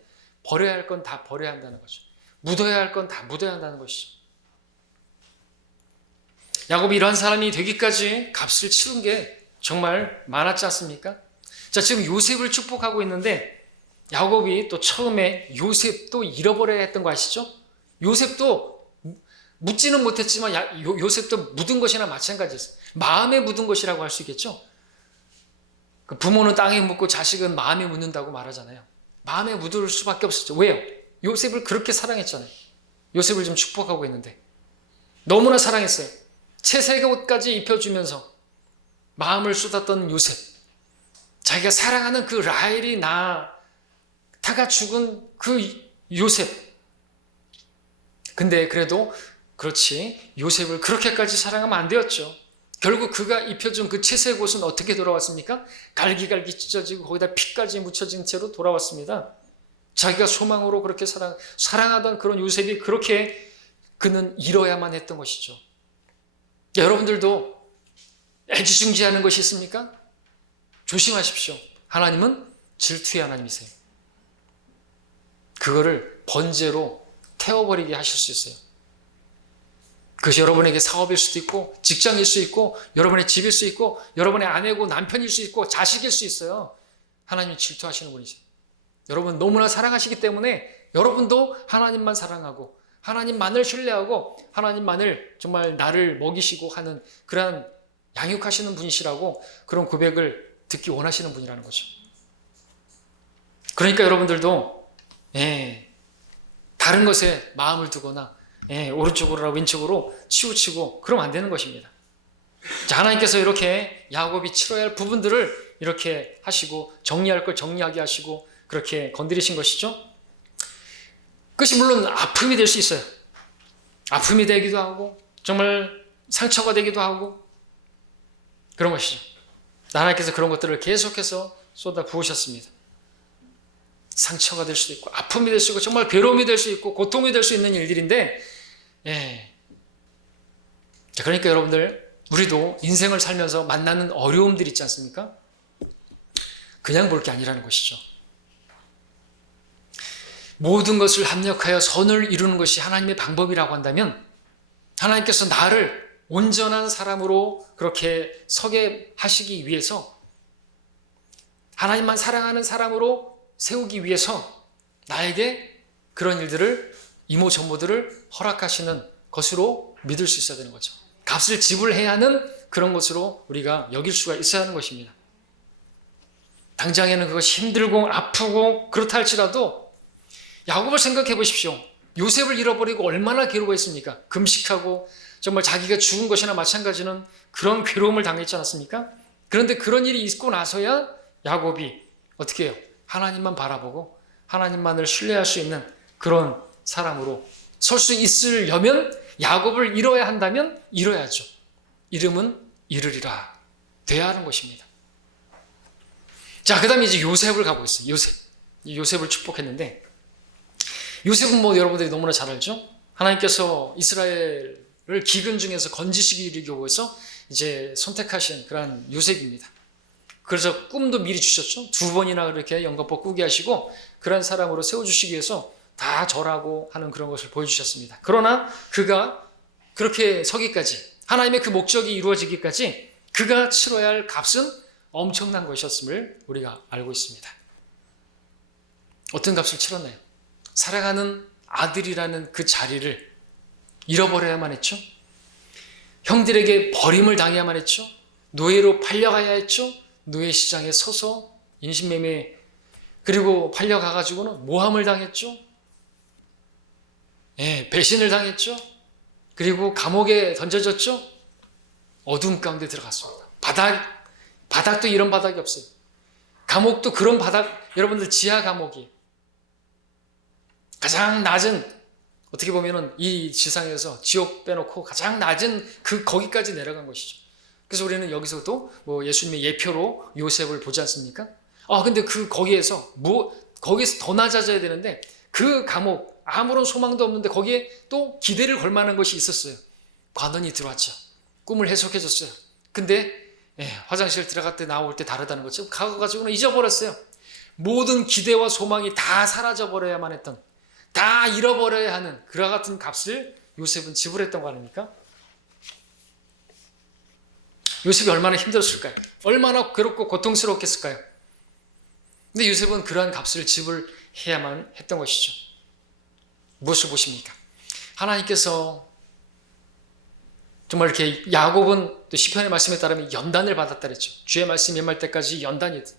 버려야 할 건 다 버려야 한다는 거죠. 묻어야 할 건 다 묻어야 한다는 것이죠. 야곱이 이러한 사람이 되기까지 값을 치른 게 정말 많았지 않습니까? 자, 지금 요셉을 축복하고 있는데 야곱이 또 처음에 요셉도 잃어버려야 했던 거 아시죠? 요셉도 묻지는 못했지만 요셉도 묻은 것이나 마찬가지였어요. 마음에 묻은 것이라고 할 수 있겠죠? 그 부모는 땅에 묻고 자식은 마음에 묻는다고 말하잖아요. 마음에 묻을 수밖에 없었죠. 왜요? 요셉을 그렇게 사랑했잖아요. 요셉을 좀 축복하고 있는데 너무나 사랑했어요. 채색의 옷까지 입혀주면서 마음을 쏟았던 요셉, 자기가 사랑하는 그 라헬이 낳다가 죽은 그 요셉. 근데 그래도 그렇지, 요셉을 그렇게까지 사랑하면 안 되었죠. 결국 그가 입혀준 그 채색 옷은 어떻게 돌아왔습니까? 갈기갈기 찢어지고 거기다 피까지 묻혀진 채로 돌아왔습니다. 자기가 소망으로 그렇게 사랑하던 그런 요셉이 그렇게 그는 잃어야만 했던 것이죠. 여러분들도 애지중지하는 것이 있습니까? 조심하십시오. 하나님은 질투의 하나님이세요. 그거를 번제로 태워버리게 하실 수 있어요. 그것이 여러분에게 사업일 수도 있고 직장일 수 있고 여러분의 집일 수 있고 여러분의 아내고 남편일 수 있고 자식일 수 있어요. 하나님이 질투하시는 분이세요. 여러분 너무나 사랑하시기 때문에 여러분도 하나님만 사랑하고 하나님만을 신뢰하고 하나님만을 정말 나를 먹이시고 하는 그러한 양육하시는 분이시라고 그런 고백을 듣기 원하시는 분이라는 거죠. 그러니까 여러분들도 다른 것에 마음을 두거나 오른쪽으로나 왼쪽으로 치우치고 그러면 안 되는 것입니다. 자, 하나님께서 이렇게 야곱이 치러야 할 부분들을 이렇게 하시고 정리할 걸 정리하게 하시고 그렇게 건드리신 것이죠. 그것이 물론 아픔이 될 수 있어요. 아픔이 되기도 하고 정말 상처가 되기도 하고 그런 것이죠. 하나님께서 그런 것들을 계속해서 쏟아 부으셨습니다. 상처가 될 수도 있고 아픔이 될 수 있고 정말 괴로움이 될 수 있고 고통이 될 수 있는 일들인데 자, 그러니까 여러분들 우리도 인생을 살면서 만나는 어려움들 있지 않습니까? 그냥 볼 게 아니라는 것이죠. 모든 것을 합력하여 선을 이루는 것이 하나님의 방법이라고 한다면 하나님께서 나를 온전한 사람으로 그렇게 서게 하시기 위해서 하나님만 사랑하는 사람으로 세우기 위해서 나에게 그런 일들을 이모저모들을 허락하시는 것으로 믿을 수 있어야 되는 거죠. 값을 지불해야 하는 그런 것으로 우리가 여길 수가 있어야 하는 것입니다. 당장에는 그것이 힘들고 아프고 그렇다 할지라도 야곱을 생각해 보십시오. 요셉을 잃어버리고 얼마나 괴로워했습니까? 금식하고 정말 자기가 죽은 것이나 마찬가지는 그런 괴로움을 당했지 않았습니까? 그런데 그런 일이 있고 나서야 야곱이 어떻게 해요? 하나님만 바라보고 하나님만을 신뢰할 수 있는 그런 사람으로 설 수 있으려면 야곱을 잃어야 한다면 잃어야죠. 잃음은 잃으리라 돼야 하는 것입니다. 자, 그 다음에 이제 요셉을 가고 있어요. 요셉을 축복했는데 요셉은 뭐 여러분들이 너무나 잘 알죠? 하나님께서 이스라엘을 기근 중에서 건지시기 위해서 이제 선택하신 그런 요셉입니다. 그래서 꿈도 미리 주셨죠. 2번이나 그렇게 연거푸 꾸게 하시고 그런 사람으로 세워주시기 위해서 다 절하고 하는 그런 것을 보여주셨습니다. 그러나 그가 그렇게 서기까지 하나님의 그 목적이 이루어지기까지 그가 치러야 할 값은 엄청난 것이었음을 우리가 알고 있습니다. 어떤 값을 치렀나요? 사랑하는 아들이라는 그 자리를 잃어버려야만 했죠. 형들에게 버림을 당해야만 했죠. 노예로 팔려가야 했죠. 노예 시장에 서서 인신매매 그리고 팔려가가지고는 모함을 당했죠. 배신을 당했죠. 그리고 감옥에 던져졌죠. 어둠 가운데 들어갔습니다. 바닥도 이런 바닥이 없어요. 감옥도 그런 바닥, 여러분들 지하 감옥이 가장 낮은, 어떻게 보면은 이 지상에서 지옥 빼놓고 가장 낮은 거기까지 내려간 것이죠. 그래서 우리는 여기서도 뭐 예수님의 예표로 요셉을 보지 않습니까? 근데 거기에서 더 낮아져야 되는데 그 감옥, 아무런 소망도 없는데 거기에 또 기대를 걸 만한 것이 있었어요. 관원이 들어왔죠. 꿈을 해석해 줬어요. 근데 화장실 들어갈 때 나올 때 다르다는 거죠. 가가지고는 잊어버렸어요. 모든 기대와 소망이 다 사라져버려야만 했던, 다 잃어버려야 하는 그와 같은 값을 요셉은 지불했던 거 아닙니까? 요셉이 얼마나 힘들었을까요? 얼마나 괴롭고 고통스러웠겠을까요? 근데 요셉은 그러한 값을 지불해야만 했던 것이죠. 무엇을 보십니까? 하나님께서 정말 이렇게, 야곱은 또 시편의 말씀에 따르면 연단을 받았다 그랬죠. 주의 말씀 임할 때까지 연단이다.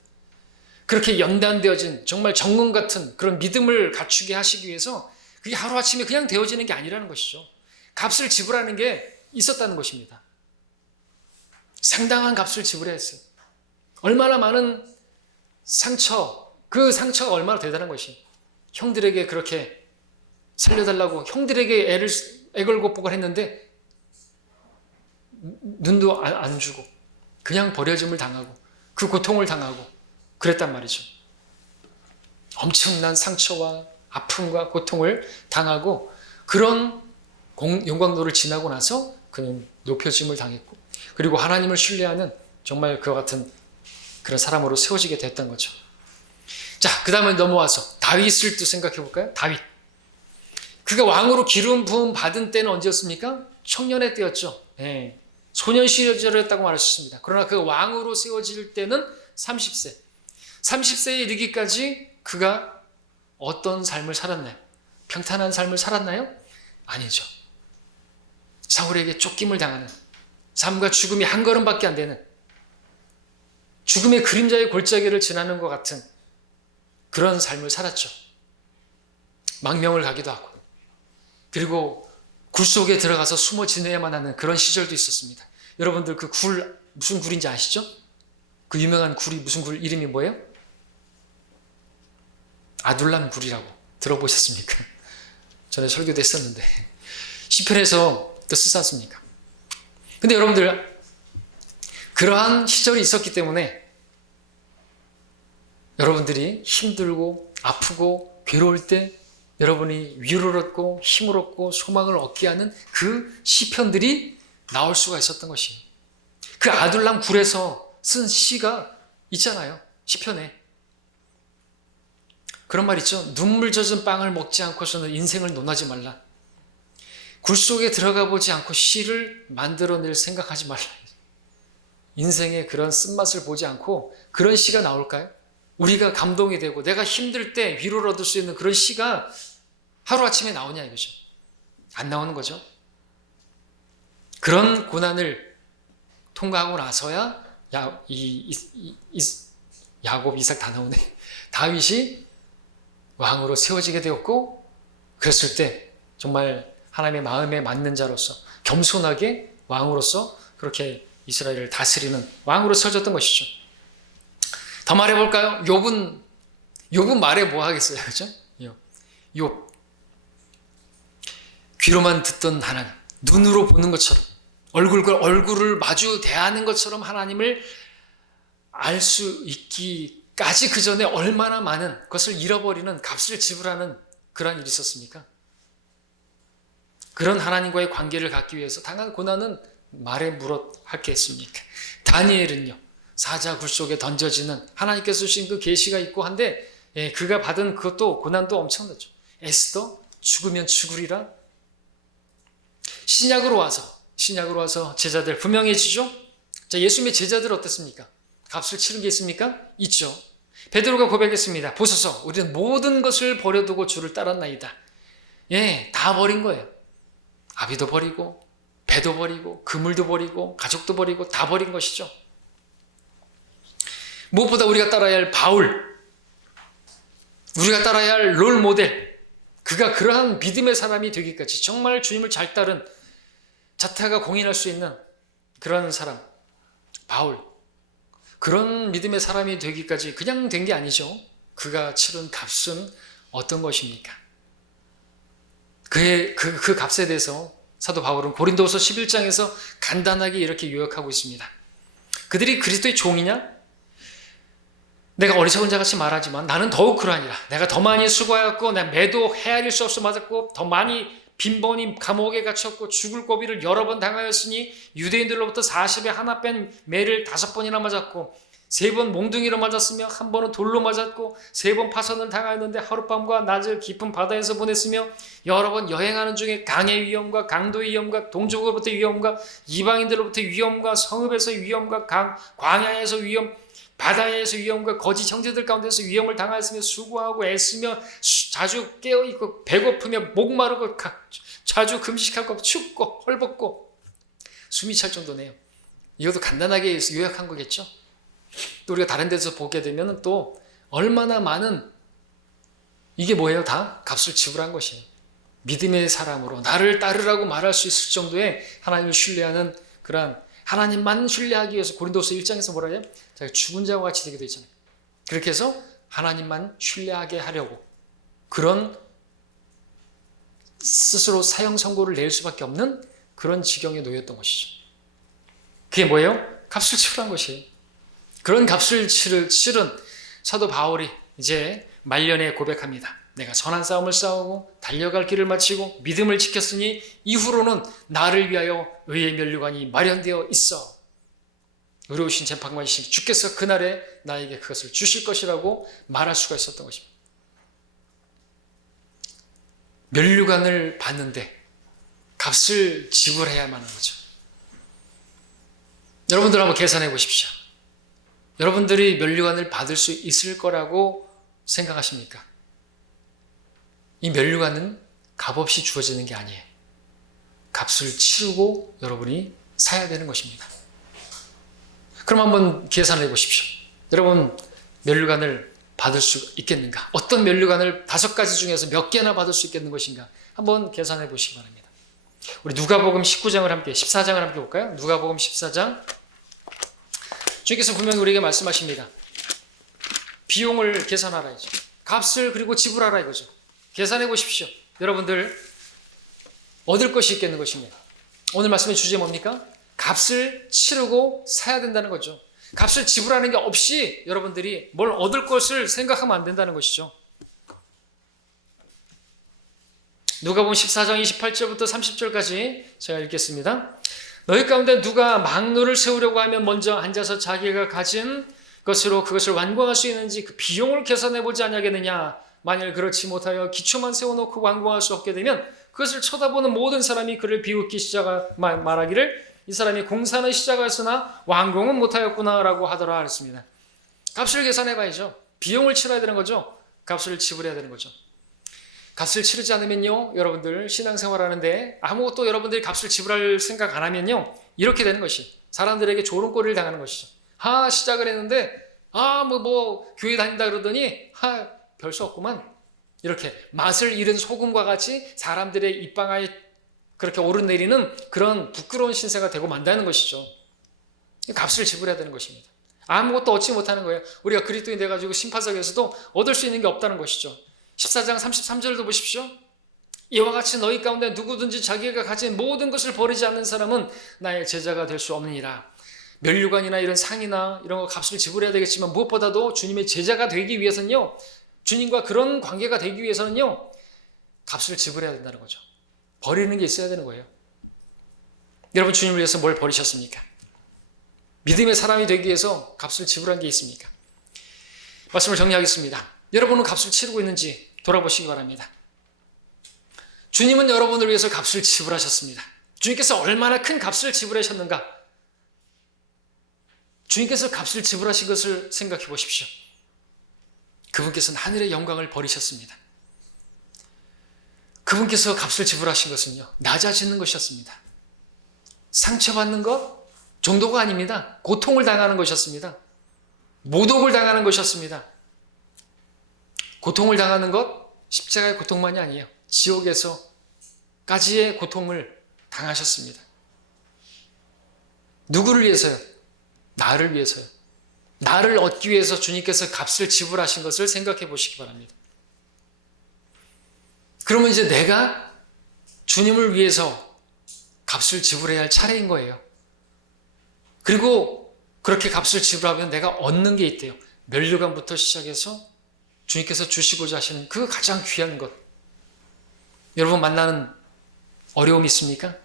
그렇게 연단되어진 정말 정금 같은 그런 믿음을 갖추게 하시기 위해서 그게 하루아침에 그냥 되어지는 게 아니라는 것이죠. 값을 지불하는 게 있었다는 것입니다. 상당한 값을 지불해야 했어요. 얼마나 많은 상처, 그 상처가 얼마나 대단한 것이, 형들에게 그렇게 살려달라고 형들에게 애걸복복을 했는데 눈도 안 주고 그냥 버려짐을 당하고 그 고통을 당하고 그랬단 말이죠. 엄청난 상처와 아픔과 고통을 당하고 그런 용광로를 지나고 나서 그는 높여짐을 당했고, 그리고 하나님을 신뢰하는 정말 그와 같은 그런 사람으로 세워지게 됐던 거죠. 자, 그 다음에 넘어와서 다윗을 또 생각해 볼까요? 다윗. 그가 왕으로 기름 부음 받은 때는 언제였습니까? 청년의 때였죠. 소년 시절이었다고 말하셨습니다. 그러나 그 왕으로 세워질 때는 30세. 30세에 이르기까지 그가 어떤 삶을 살았나요? 평탄한 삶을 살았나요? 아니죠. 사울에게 쫓김을 당하는, 삶과 죽음이 한 걸음밖에 안 되는, 죽음의 그림자의 골짜기를 지나는 것 같은 그런 삶을 살았죠. 망명을 가기도 하고, 그리고 굴 속에 들어가서 숨어 지내야만 하는 그런 시절도 있었습니다. 여러분들 그 굴, 무슨 굴인지 아시죠? 그 유명한 굴이 무슨 굴 이름이 뭐예요? 아둘람 굴이라고 들어보셨습니까? 전에 설교도 했었는데 시편에서 또 쓰지 않습니까? 근데 여러분들, 그러한 시절이 있었기 때문에 여러분들이 힘들고 아프고 괴로울 때 여러분이 위로를 얻고 힘을 얻고 소망을 얻게 하는 그 시편들이 나올 수가 있었던 것이에요. 그 아둘람 굴에서 쓴 시가 있잖아요. 시편에. 그런 말 있죠. 눈물 젖은 빵을 먹지 않고서는 인생을 논하지 말라. 굴 속에 들어가 보지 않고 시를 만들어낼 생각하지 말라. 인생의 그런 쓴맛을 보지 않고 그런 시가 나올까요? 우리가 감동이 되고 내가 힘들 때 위로를 얻을 수 있는 그런 시가 하루아침에 나오냐 이거죠. 안 나오는 거죠. 그런 고난을 통과하고 나서야 야곱, 이삭 다 나오네. 다윗이 왕으로 세워지게 되었고, 그랬을 때 정말 하나님의 마음에 맞는 자로서 겸손하게 왕으로서 그렇게 이스라엘을 다스리는 왕으로 세워졌던 것이죠. 더 말해볼까요? 욥은 말해 뭐 하겠어요, 그죠? 욥. 귀로만 듣던 하나님, 눈으로 보는 것처럼, 얼굴과 얼굴을 마주 대하는 것처럼 하나님을 알 수 있기까지 그 전에 얼마나 많은 것을 잃어버리는, 값을 지불하는 그런 일이 있었습니까? 그런 하나님과의 관계를 갖기 위해서 당한 고난은 말에 무릇할 게 있습니까? 다니엘은요, 사자 굴 속에 던져지는 하나님께서 주신 그 계시가 있고 한데, 그가 받은 그것도 고난도 엄청나죠. 에스더, 죽으면 죽으리라. 신약으로 와서 제자들 분명해지죠? 자, 예수님의 제자들 어땠습니까? 값을 치른 게 있습니까? 있죠. 베드로가 고백했습니다. 보소서, 우리는 모든 것을 버려두고 주를 따랐나이다. 다 버린 거예요. 아비도 버리고, 배도 버리고, 그물도 버리고, 가족도 버리고, 다 버린 것이죠. 무엇보다 우리가 따라야 할 바울, 우리가 따라야 할 롤 모델, 그가 그러한 믿음의 사람이 되기까지 정말 주님을 잘 따른 자타가 공인할 수 있는 그런 사람, 바울. 그런 믿음의 사람이 되기까지 그냥 된 게 아니죠. 그가 치른 값은 어떤 것입니까? 그 값에 대해서 사도 바울은 고린도후서 11장에서 간단하게 이렇게 요약하고 있습니다. 그들이 그리스도의 종이냐? 내가 어리석은 자같이 말하지만 나는 더욱 그러하니라. 내가 더 많이 수고하였고, 내가 매도 헤아릴 수 없어 맞았고, 더 많이 빈번히 감옥에 갇혔고 죽을 고비를 여러 번 당하였으니 유대인들로부터 40에 하나 뺀 매를 5번이나 맞았고 3번 몽둥이로 맞았으며 1번은 돌로 맞았고 3번 파선을 당하였는데 하룻밤과 낮을 깊은 바다에서 보냈으며 여러 번 여행하는 중에 강의 위험과 강도의 위험과 동족으로부터 위험과 이방인들로부터 위험과 성읍에서 위험과 광야에서 위험 바다에서 위험과 거짓 형제들 가운데서 위험을 당하였으며 수고하고 애쓰며 자주 깨어있고 배고프며 목마르고 자주 금식하고 춥고 헐벗고 숨이 찰 정도네요. 이것도 간단하게 요약한 거겠죠. 또 우리가 다른 데서 보게 되면 또 얼마나 많은 이게 뭐예요? 다 값을 지불한 것이에요. 믿음의 사람으로 나를 따르라고 말할 수 있을 정도의 하나님을 신뢰하는 그러한 하나님만 신뢰하기 위해서 고린도서 1장에서 뭐라 해요? 자기가 죽은 자와 같이 되게 되어 있잖아요. 그렇게 해서 하나님만 신뢰하게 하려고 그런 스스로 사형 선고를 낼 수밖에 없는 그런 지경에 놓였던 것이죠. 그게 뭐예요? 값을 치르한 것이에요. 그런 값을 치른 사도 바울이 이제 말년에 고백합니다. 내가 선한 싸움을 싸우고 달려갈 길을 마치고 믿음을 지켰으니 이후로는 나를 위하여 의의 면류관이 마련되어 있어. 의로우신 재판관이신 주께서 그날에 나에게 그것을 주실 것이라고 말할 수가 있었던 것입니다. 면류관을 받는데 값을 지불해야만 하는 거죠. 여러분들 한번 계산해 보십시오. 여러분들이 면류관을 받을 수 있을 거라고 생각하십니까? 이 면류관은 값없이 주어지는 게 아니에요. 값을 치르고 여러분이 사야 되는 것입니다. 그럼 한번 계산해 보십시오. 여러분 면류관을 받을 수 있겠는가? 어떤 면류관을 5가지 중에서 몇 개나 받을 수 있겠는 것인가? 한번 계산해 보시기 바랍니다. 우리 누가복음 19장을 함께 14장을 함께 볼까요? 누가복음 14장. 주님께서 분명히 우리에게 말씀하십니다. 비용을 계산하라 이죠. 값을 그리고 지불하라 이거죠. 계산해 보십시오. 여러분들 얻을 것이 있겠는 것입니다. 오늘 말씀의 주제 뭡니까? 값을 치르고 사야 된다는 거죠. 값을 지불하는 게 없이 여러분들이 뭘 얻을 것을 생각하면 안 된다는 것이죠. 누가복음 14장 28절부터 30절까지 제가 읽겠습니다. 너희 가운데 누가 망노를 세우려고 하면 먼저 앉아서 자기가 가진 것으로 그것을 완공할 수 있는지 그 비용을 계산해 보지 않냐겠느냐. 만일 그렇지 못하여 기초만 세워놓고 완공할 수 없게 되면 그것을 쳐다보는 모든 사람이 그를 비웃기 말하기를 이 사람이 공사는 시작하였으나 완공은 못하였구나 라고 하더라 했습니다. 값을 계산해 봐야죠. 비용을 치러야 되는 거죠. 값을 지불해야 되는 거죠. 값을 치르지 않으면요, 여러분들 신앙생활하는데 아무것도 여러분들이 값을 지불할 생각 안 하면요, 이렇게 되는 것이 사람들에게 조롱거리를 당하는 것이죠. 시작을 했는데 교회 다닌다 그러더니 별 수 없구만. 이렇게 맛을 잃은 소금과 같이 사람들의 입방아에 그렇게 오르내리는 그런 부끄러운 신세가 되고 만다는 것이죠. 값을 지불해야 되는 것입니다. 아무것도 얻지 못하는 거예요. 우리가 그리스도인 돼가지고 심판석에서도 얻을 수 있는 게 없다는 것이죠. 14장 33절도 보십시오. 이와 같이 너희 가운데 누구든지 자기가 가진 모든 것을 버리지 않는 사람은 나의 제자가 될 수 없느니라. 면류관이나 이런 상이나 이런 거 값을 지불해야 되겠지만 무엇보다도 주님의 제자가 되기 위해서는요, 주님과 그런 관계가 되기 위해서는요, 값을 지불해야 된다는 거죠. 버리는 게 있어야 되는 거예요. 여러분 주님을 위해서 뭘 버리셨습니까? 믿음의 사람이 되기 위해서 값을 지불한 게 있습니까? 말씀을 정리하겠습니다. 여러분은 값을 치르고 있는지 돌아보시기 바랍니다. 주님은 여러분을 위해서 값을 지불하셨습니다. 주님께서 얼마나 큰 값을 지불하셨는가? 주님께서 값을 지불하신 것을 생각해 보십시오. 그분께서는 하늘의 영광을 버리셨습니다. 그분께서 값을 지불하신 것은요, 낮아지는 것이었습니다. 상처받는 것 정도가 아닙니다. 고통을 당하는 것이었습니다. 모독을 당하는 것이었습니다. 고통을 당하는 것 십자가의 고통만이 아니에요. 지옥에서까지의 고통을 당하셨습니다. 누구를 위해서요? 나를 위해서요. 나를 얻기 위해서 주님께서 값을 지불하신 것을 생각해 보시기 바랍니다. 그러면 이제 내가 주님을 위해서 값을 지불해야 할 차례인 거예요. 그리고 그렇게 값을 지불하면 내가 얻는 게 있대요. 면류관부터 시작해서 주님께서 주시고자 하시는 그 가장 귀한 것. 여러분 만나는 어려움이 있습니까?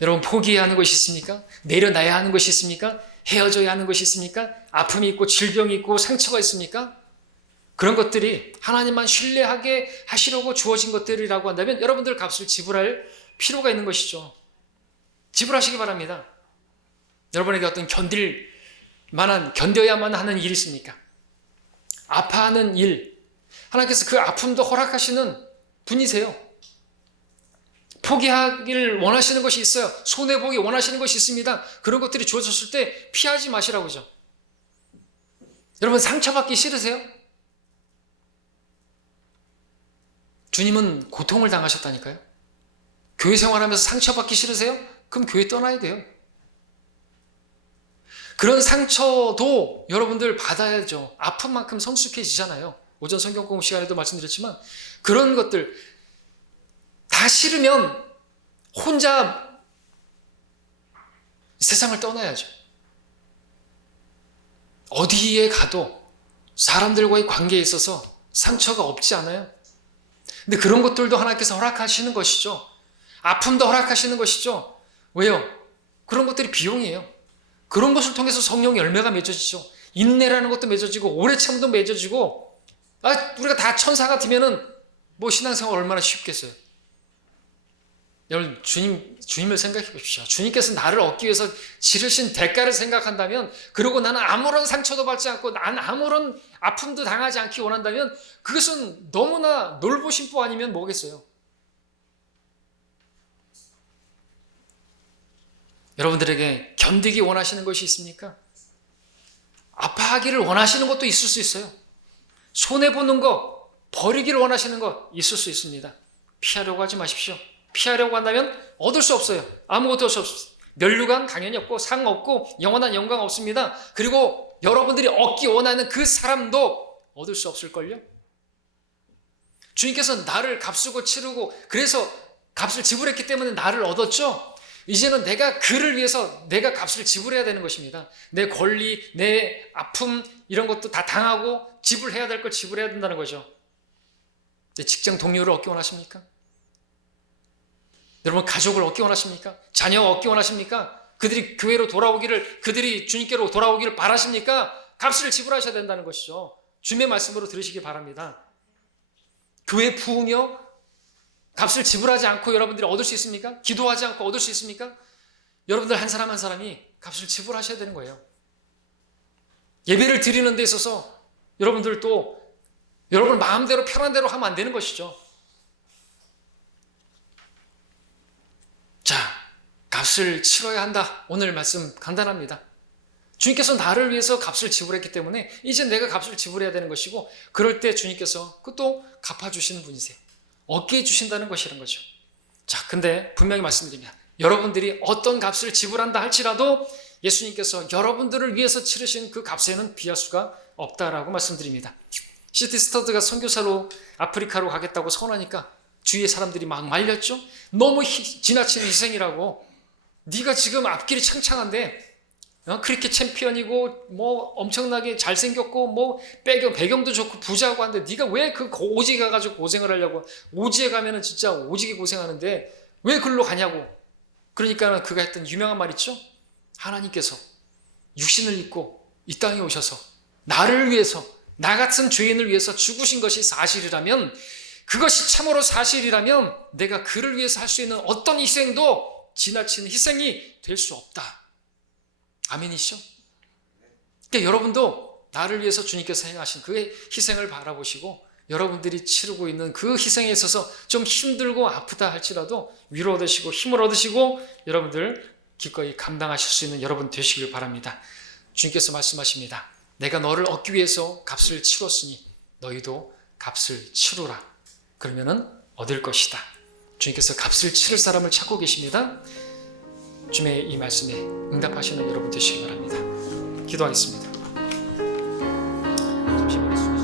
여러분 포기해야 하는 것이 있습니까? 내려놔야 하는 것이 있습니까? 헤어져야 하는 것이 있습니까? 아픔이 있고 질병이 있고 상처가 있습니까? 그런 것들이 하나님만 신뢰하게 하시려고 주어진 것들이라고 한다면 여러분들 값을 지불할 필요가 있는 것이죠. 지불하시기 바랍니다. 여러분에게 어떤 견뎌야만 하는 일이 있습니까? 아파하는 일, 하나님께서 그 아픔도 허락하시는 분이세요. 포기하기를 원하시는 것이 있어요. 손해보기 원하시는 것이 있습니다. 그런 것들이 주어졌을 때 피하지 마시라고죠. 여러분 상처받기 싫으세요? 주님은 고통을 당하셨다니까요. 교회 생활하면서 상처받기 싫으세요? 그럼 교회 떠나야 돼요. 그런 상처도 여러분들 받아야죠. 아픈 만큼 성숙해지잖아요. 오전 성경 공부 시간에도 말씀드렸지만 그런 것들 다 싫으면 혼자 세상을 떠나야죠. 어디에 가도 사람들과의 관계에 있어서 상처가 없지 않아요. 근데 그런 것들도 하나님께서 허락하시는 것이죠. 아픔도 허락하시는 것이죠. 왜요? 그런 것들이 비용이에요. 그런 것을 통해서 성령의 열매가 맺어지죠. 인내라는 것도 맺어지고 오래 참도 맺어지고 우리가 다 천사 같으면은 뭐 신앙생활 얼마나 쉽겠어요. 여러분 주님을 생각해 보십시오. 주님께서 나를 얻기 위해서 지르신 대가를 생각한다면 그리고 나는 아무런 상처도 받지 않고 난 아무런 아픔도 당하지 않기 원한다면 그것은 너무나 놀보심보 아니면 뭐겠어요. 여러분들에게 견디기 원하시는 것이 있습니까? 아파하기를 원하시는 것도 있을 수 있어요. 손해보는 거, 버리기를 원하시는 거 있을 수 있습니다. 피하려고 하지 마십시오. 피하려고 한다면 얻을 수 없어요. 아무것도 없어요. 면류관 당연히 없고 상 없고 영원한 영광 없습니다. 그리고 여러분들이 얻기 원하는 그 사람도 얻을 수 없을걸요? 주님께서 나를 값쓰고 치르고 그래서 값을 지불했기 때문에 나를 얻었죠? 이제는 내가 그를 위해서 내가 값을 지불해야 되는 것입니다. 내 권리, 내 아픔 이런 것도 다 당하고 지불해야 될 걸 지불해야 된다는 거죠. 내 직장 동료를 얻기 원하십니까? 여러분 가족을 얻기 원하십니까? 자녀 얻기 원하십니까? 그들이 교회로 돌아오기를, 그들이 주님께로 돌아오기를 바라십니까? 값을 지불하셔야 된다는 것이죠. 주님의 말씀으로 들으시기 바랍니다. 교회 부흥이요? 값을 지불하지 않고 여러분들이 얻을 수 있습니까? 기도하지 않고 얻을 수 있습니까? 여러분들 한 사람 한 사람이 값을 지불하셔야 되는 거예요. 예배를 드리는 데 있어서 여러분들 또 여러분 마음대로 편한 대로 하면 안 되는 것이죠. 자, 값을 치러야 한다. 오늘 말씀 간단합니다. 주님께서 나를 위해서 값을 지불했기 때문에 이제 내가 값을 지불해야 되는 것이고 그럴 때 주님께서 그것도 갚아주시는 분이세요. 얻게 해주신다는 것이라는 거죠. 자, 근데 분명히 말씀드립니다. 여러분들이 어떤 값을 지불한다 할지라도 예수님께서 여러분들을 위해서 치르신 그 값에는 비할 수가 없다라고 말씀드립니다. 시티 스터드가 선교사로 아프리카로 가겠다고 선언하니까 주위의 사람들이 막 말렸죠. 너무 지나친 희생이라고. 네가 지금 앞길이 창창한데 크리켓 챔피언이고 뭐 엄청나게 잘생겼고 뭐 배경도 좋고 부자고 한데 네가 왜 그 오지에 가가지고 고생을 하려고. 오지에 가면은 진짜 오지게 고생하는데 왜 글로 가냐고. 그러니까 그가 했던 유명한 말 있죠. 하나님께서 육신을 입고 이 땅에 오셔서 나를 위해서, 나 같은 죄인을 위해서 죽으신 것이 사실이라면, 그것이 참으로 사실이라면 내가 그를 위해서 할 수 있는 어떤 희생도 지나친 희생이 될 수 없다. 아멘이시죠? 그러니까 여러분도 나를 위해서 주님께서 행하신 그의 희생을 바라보시고 여러분들이 치르고 있는 그 희생에 있어서 좀 힘들고 아프다 할지라도 위로 얻으시고 힘을 얻으시고 여러분들 기꺼이 감당하실 수 있는 여러분 되시길 바랍니다. 주님께서 말씀하십니다. 내가 너를 얻기 위해서 값을 치렀으니 너희도 값을 치루라. 그러면은 얻을 것이다. 주님께서 값을 치를 사람을 찾고 계십니다. 주님의 이 말씀에 응답하시는 여러분 되시기 바랍니다. 기도하겠습니다. 잠시 머리 숙여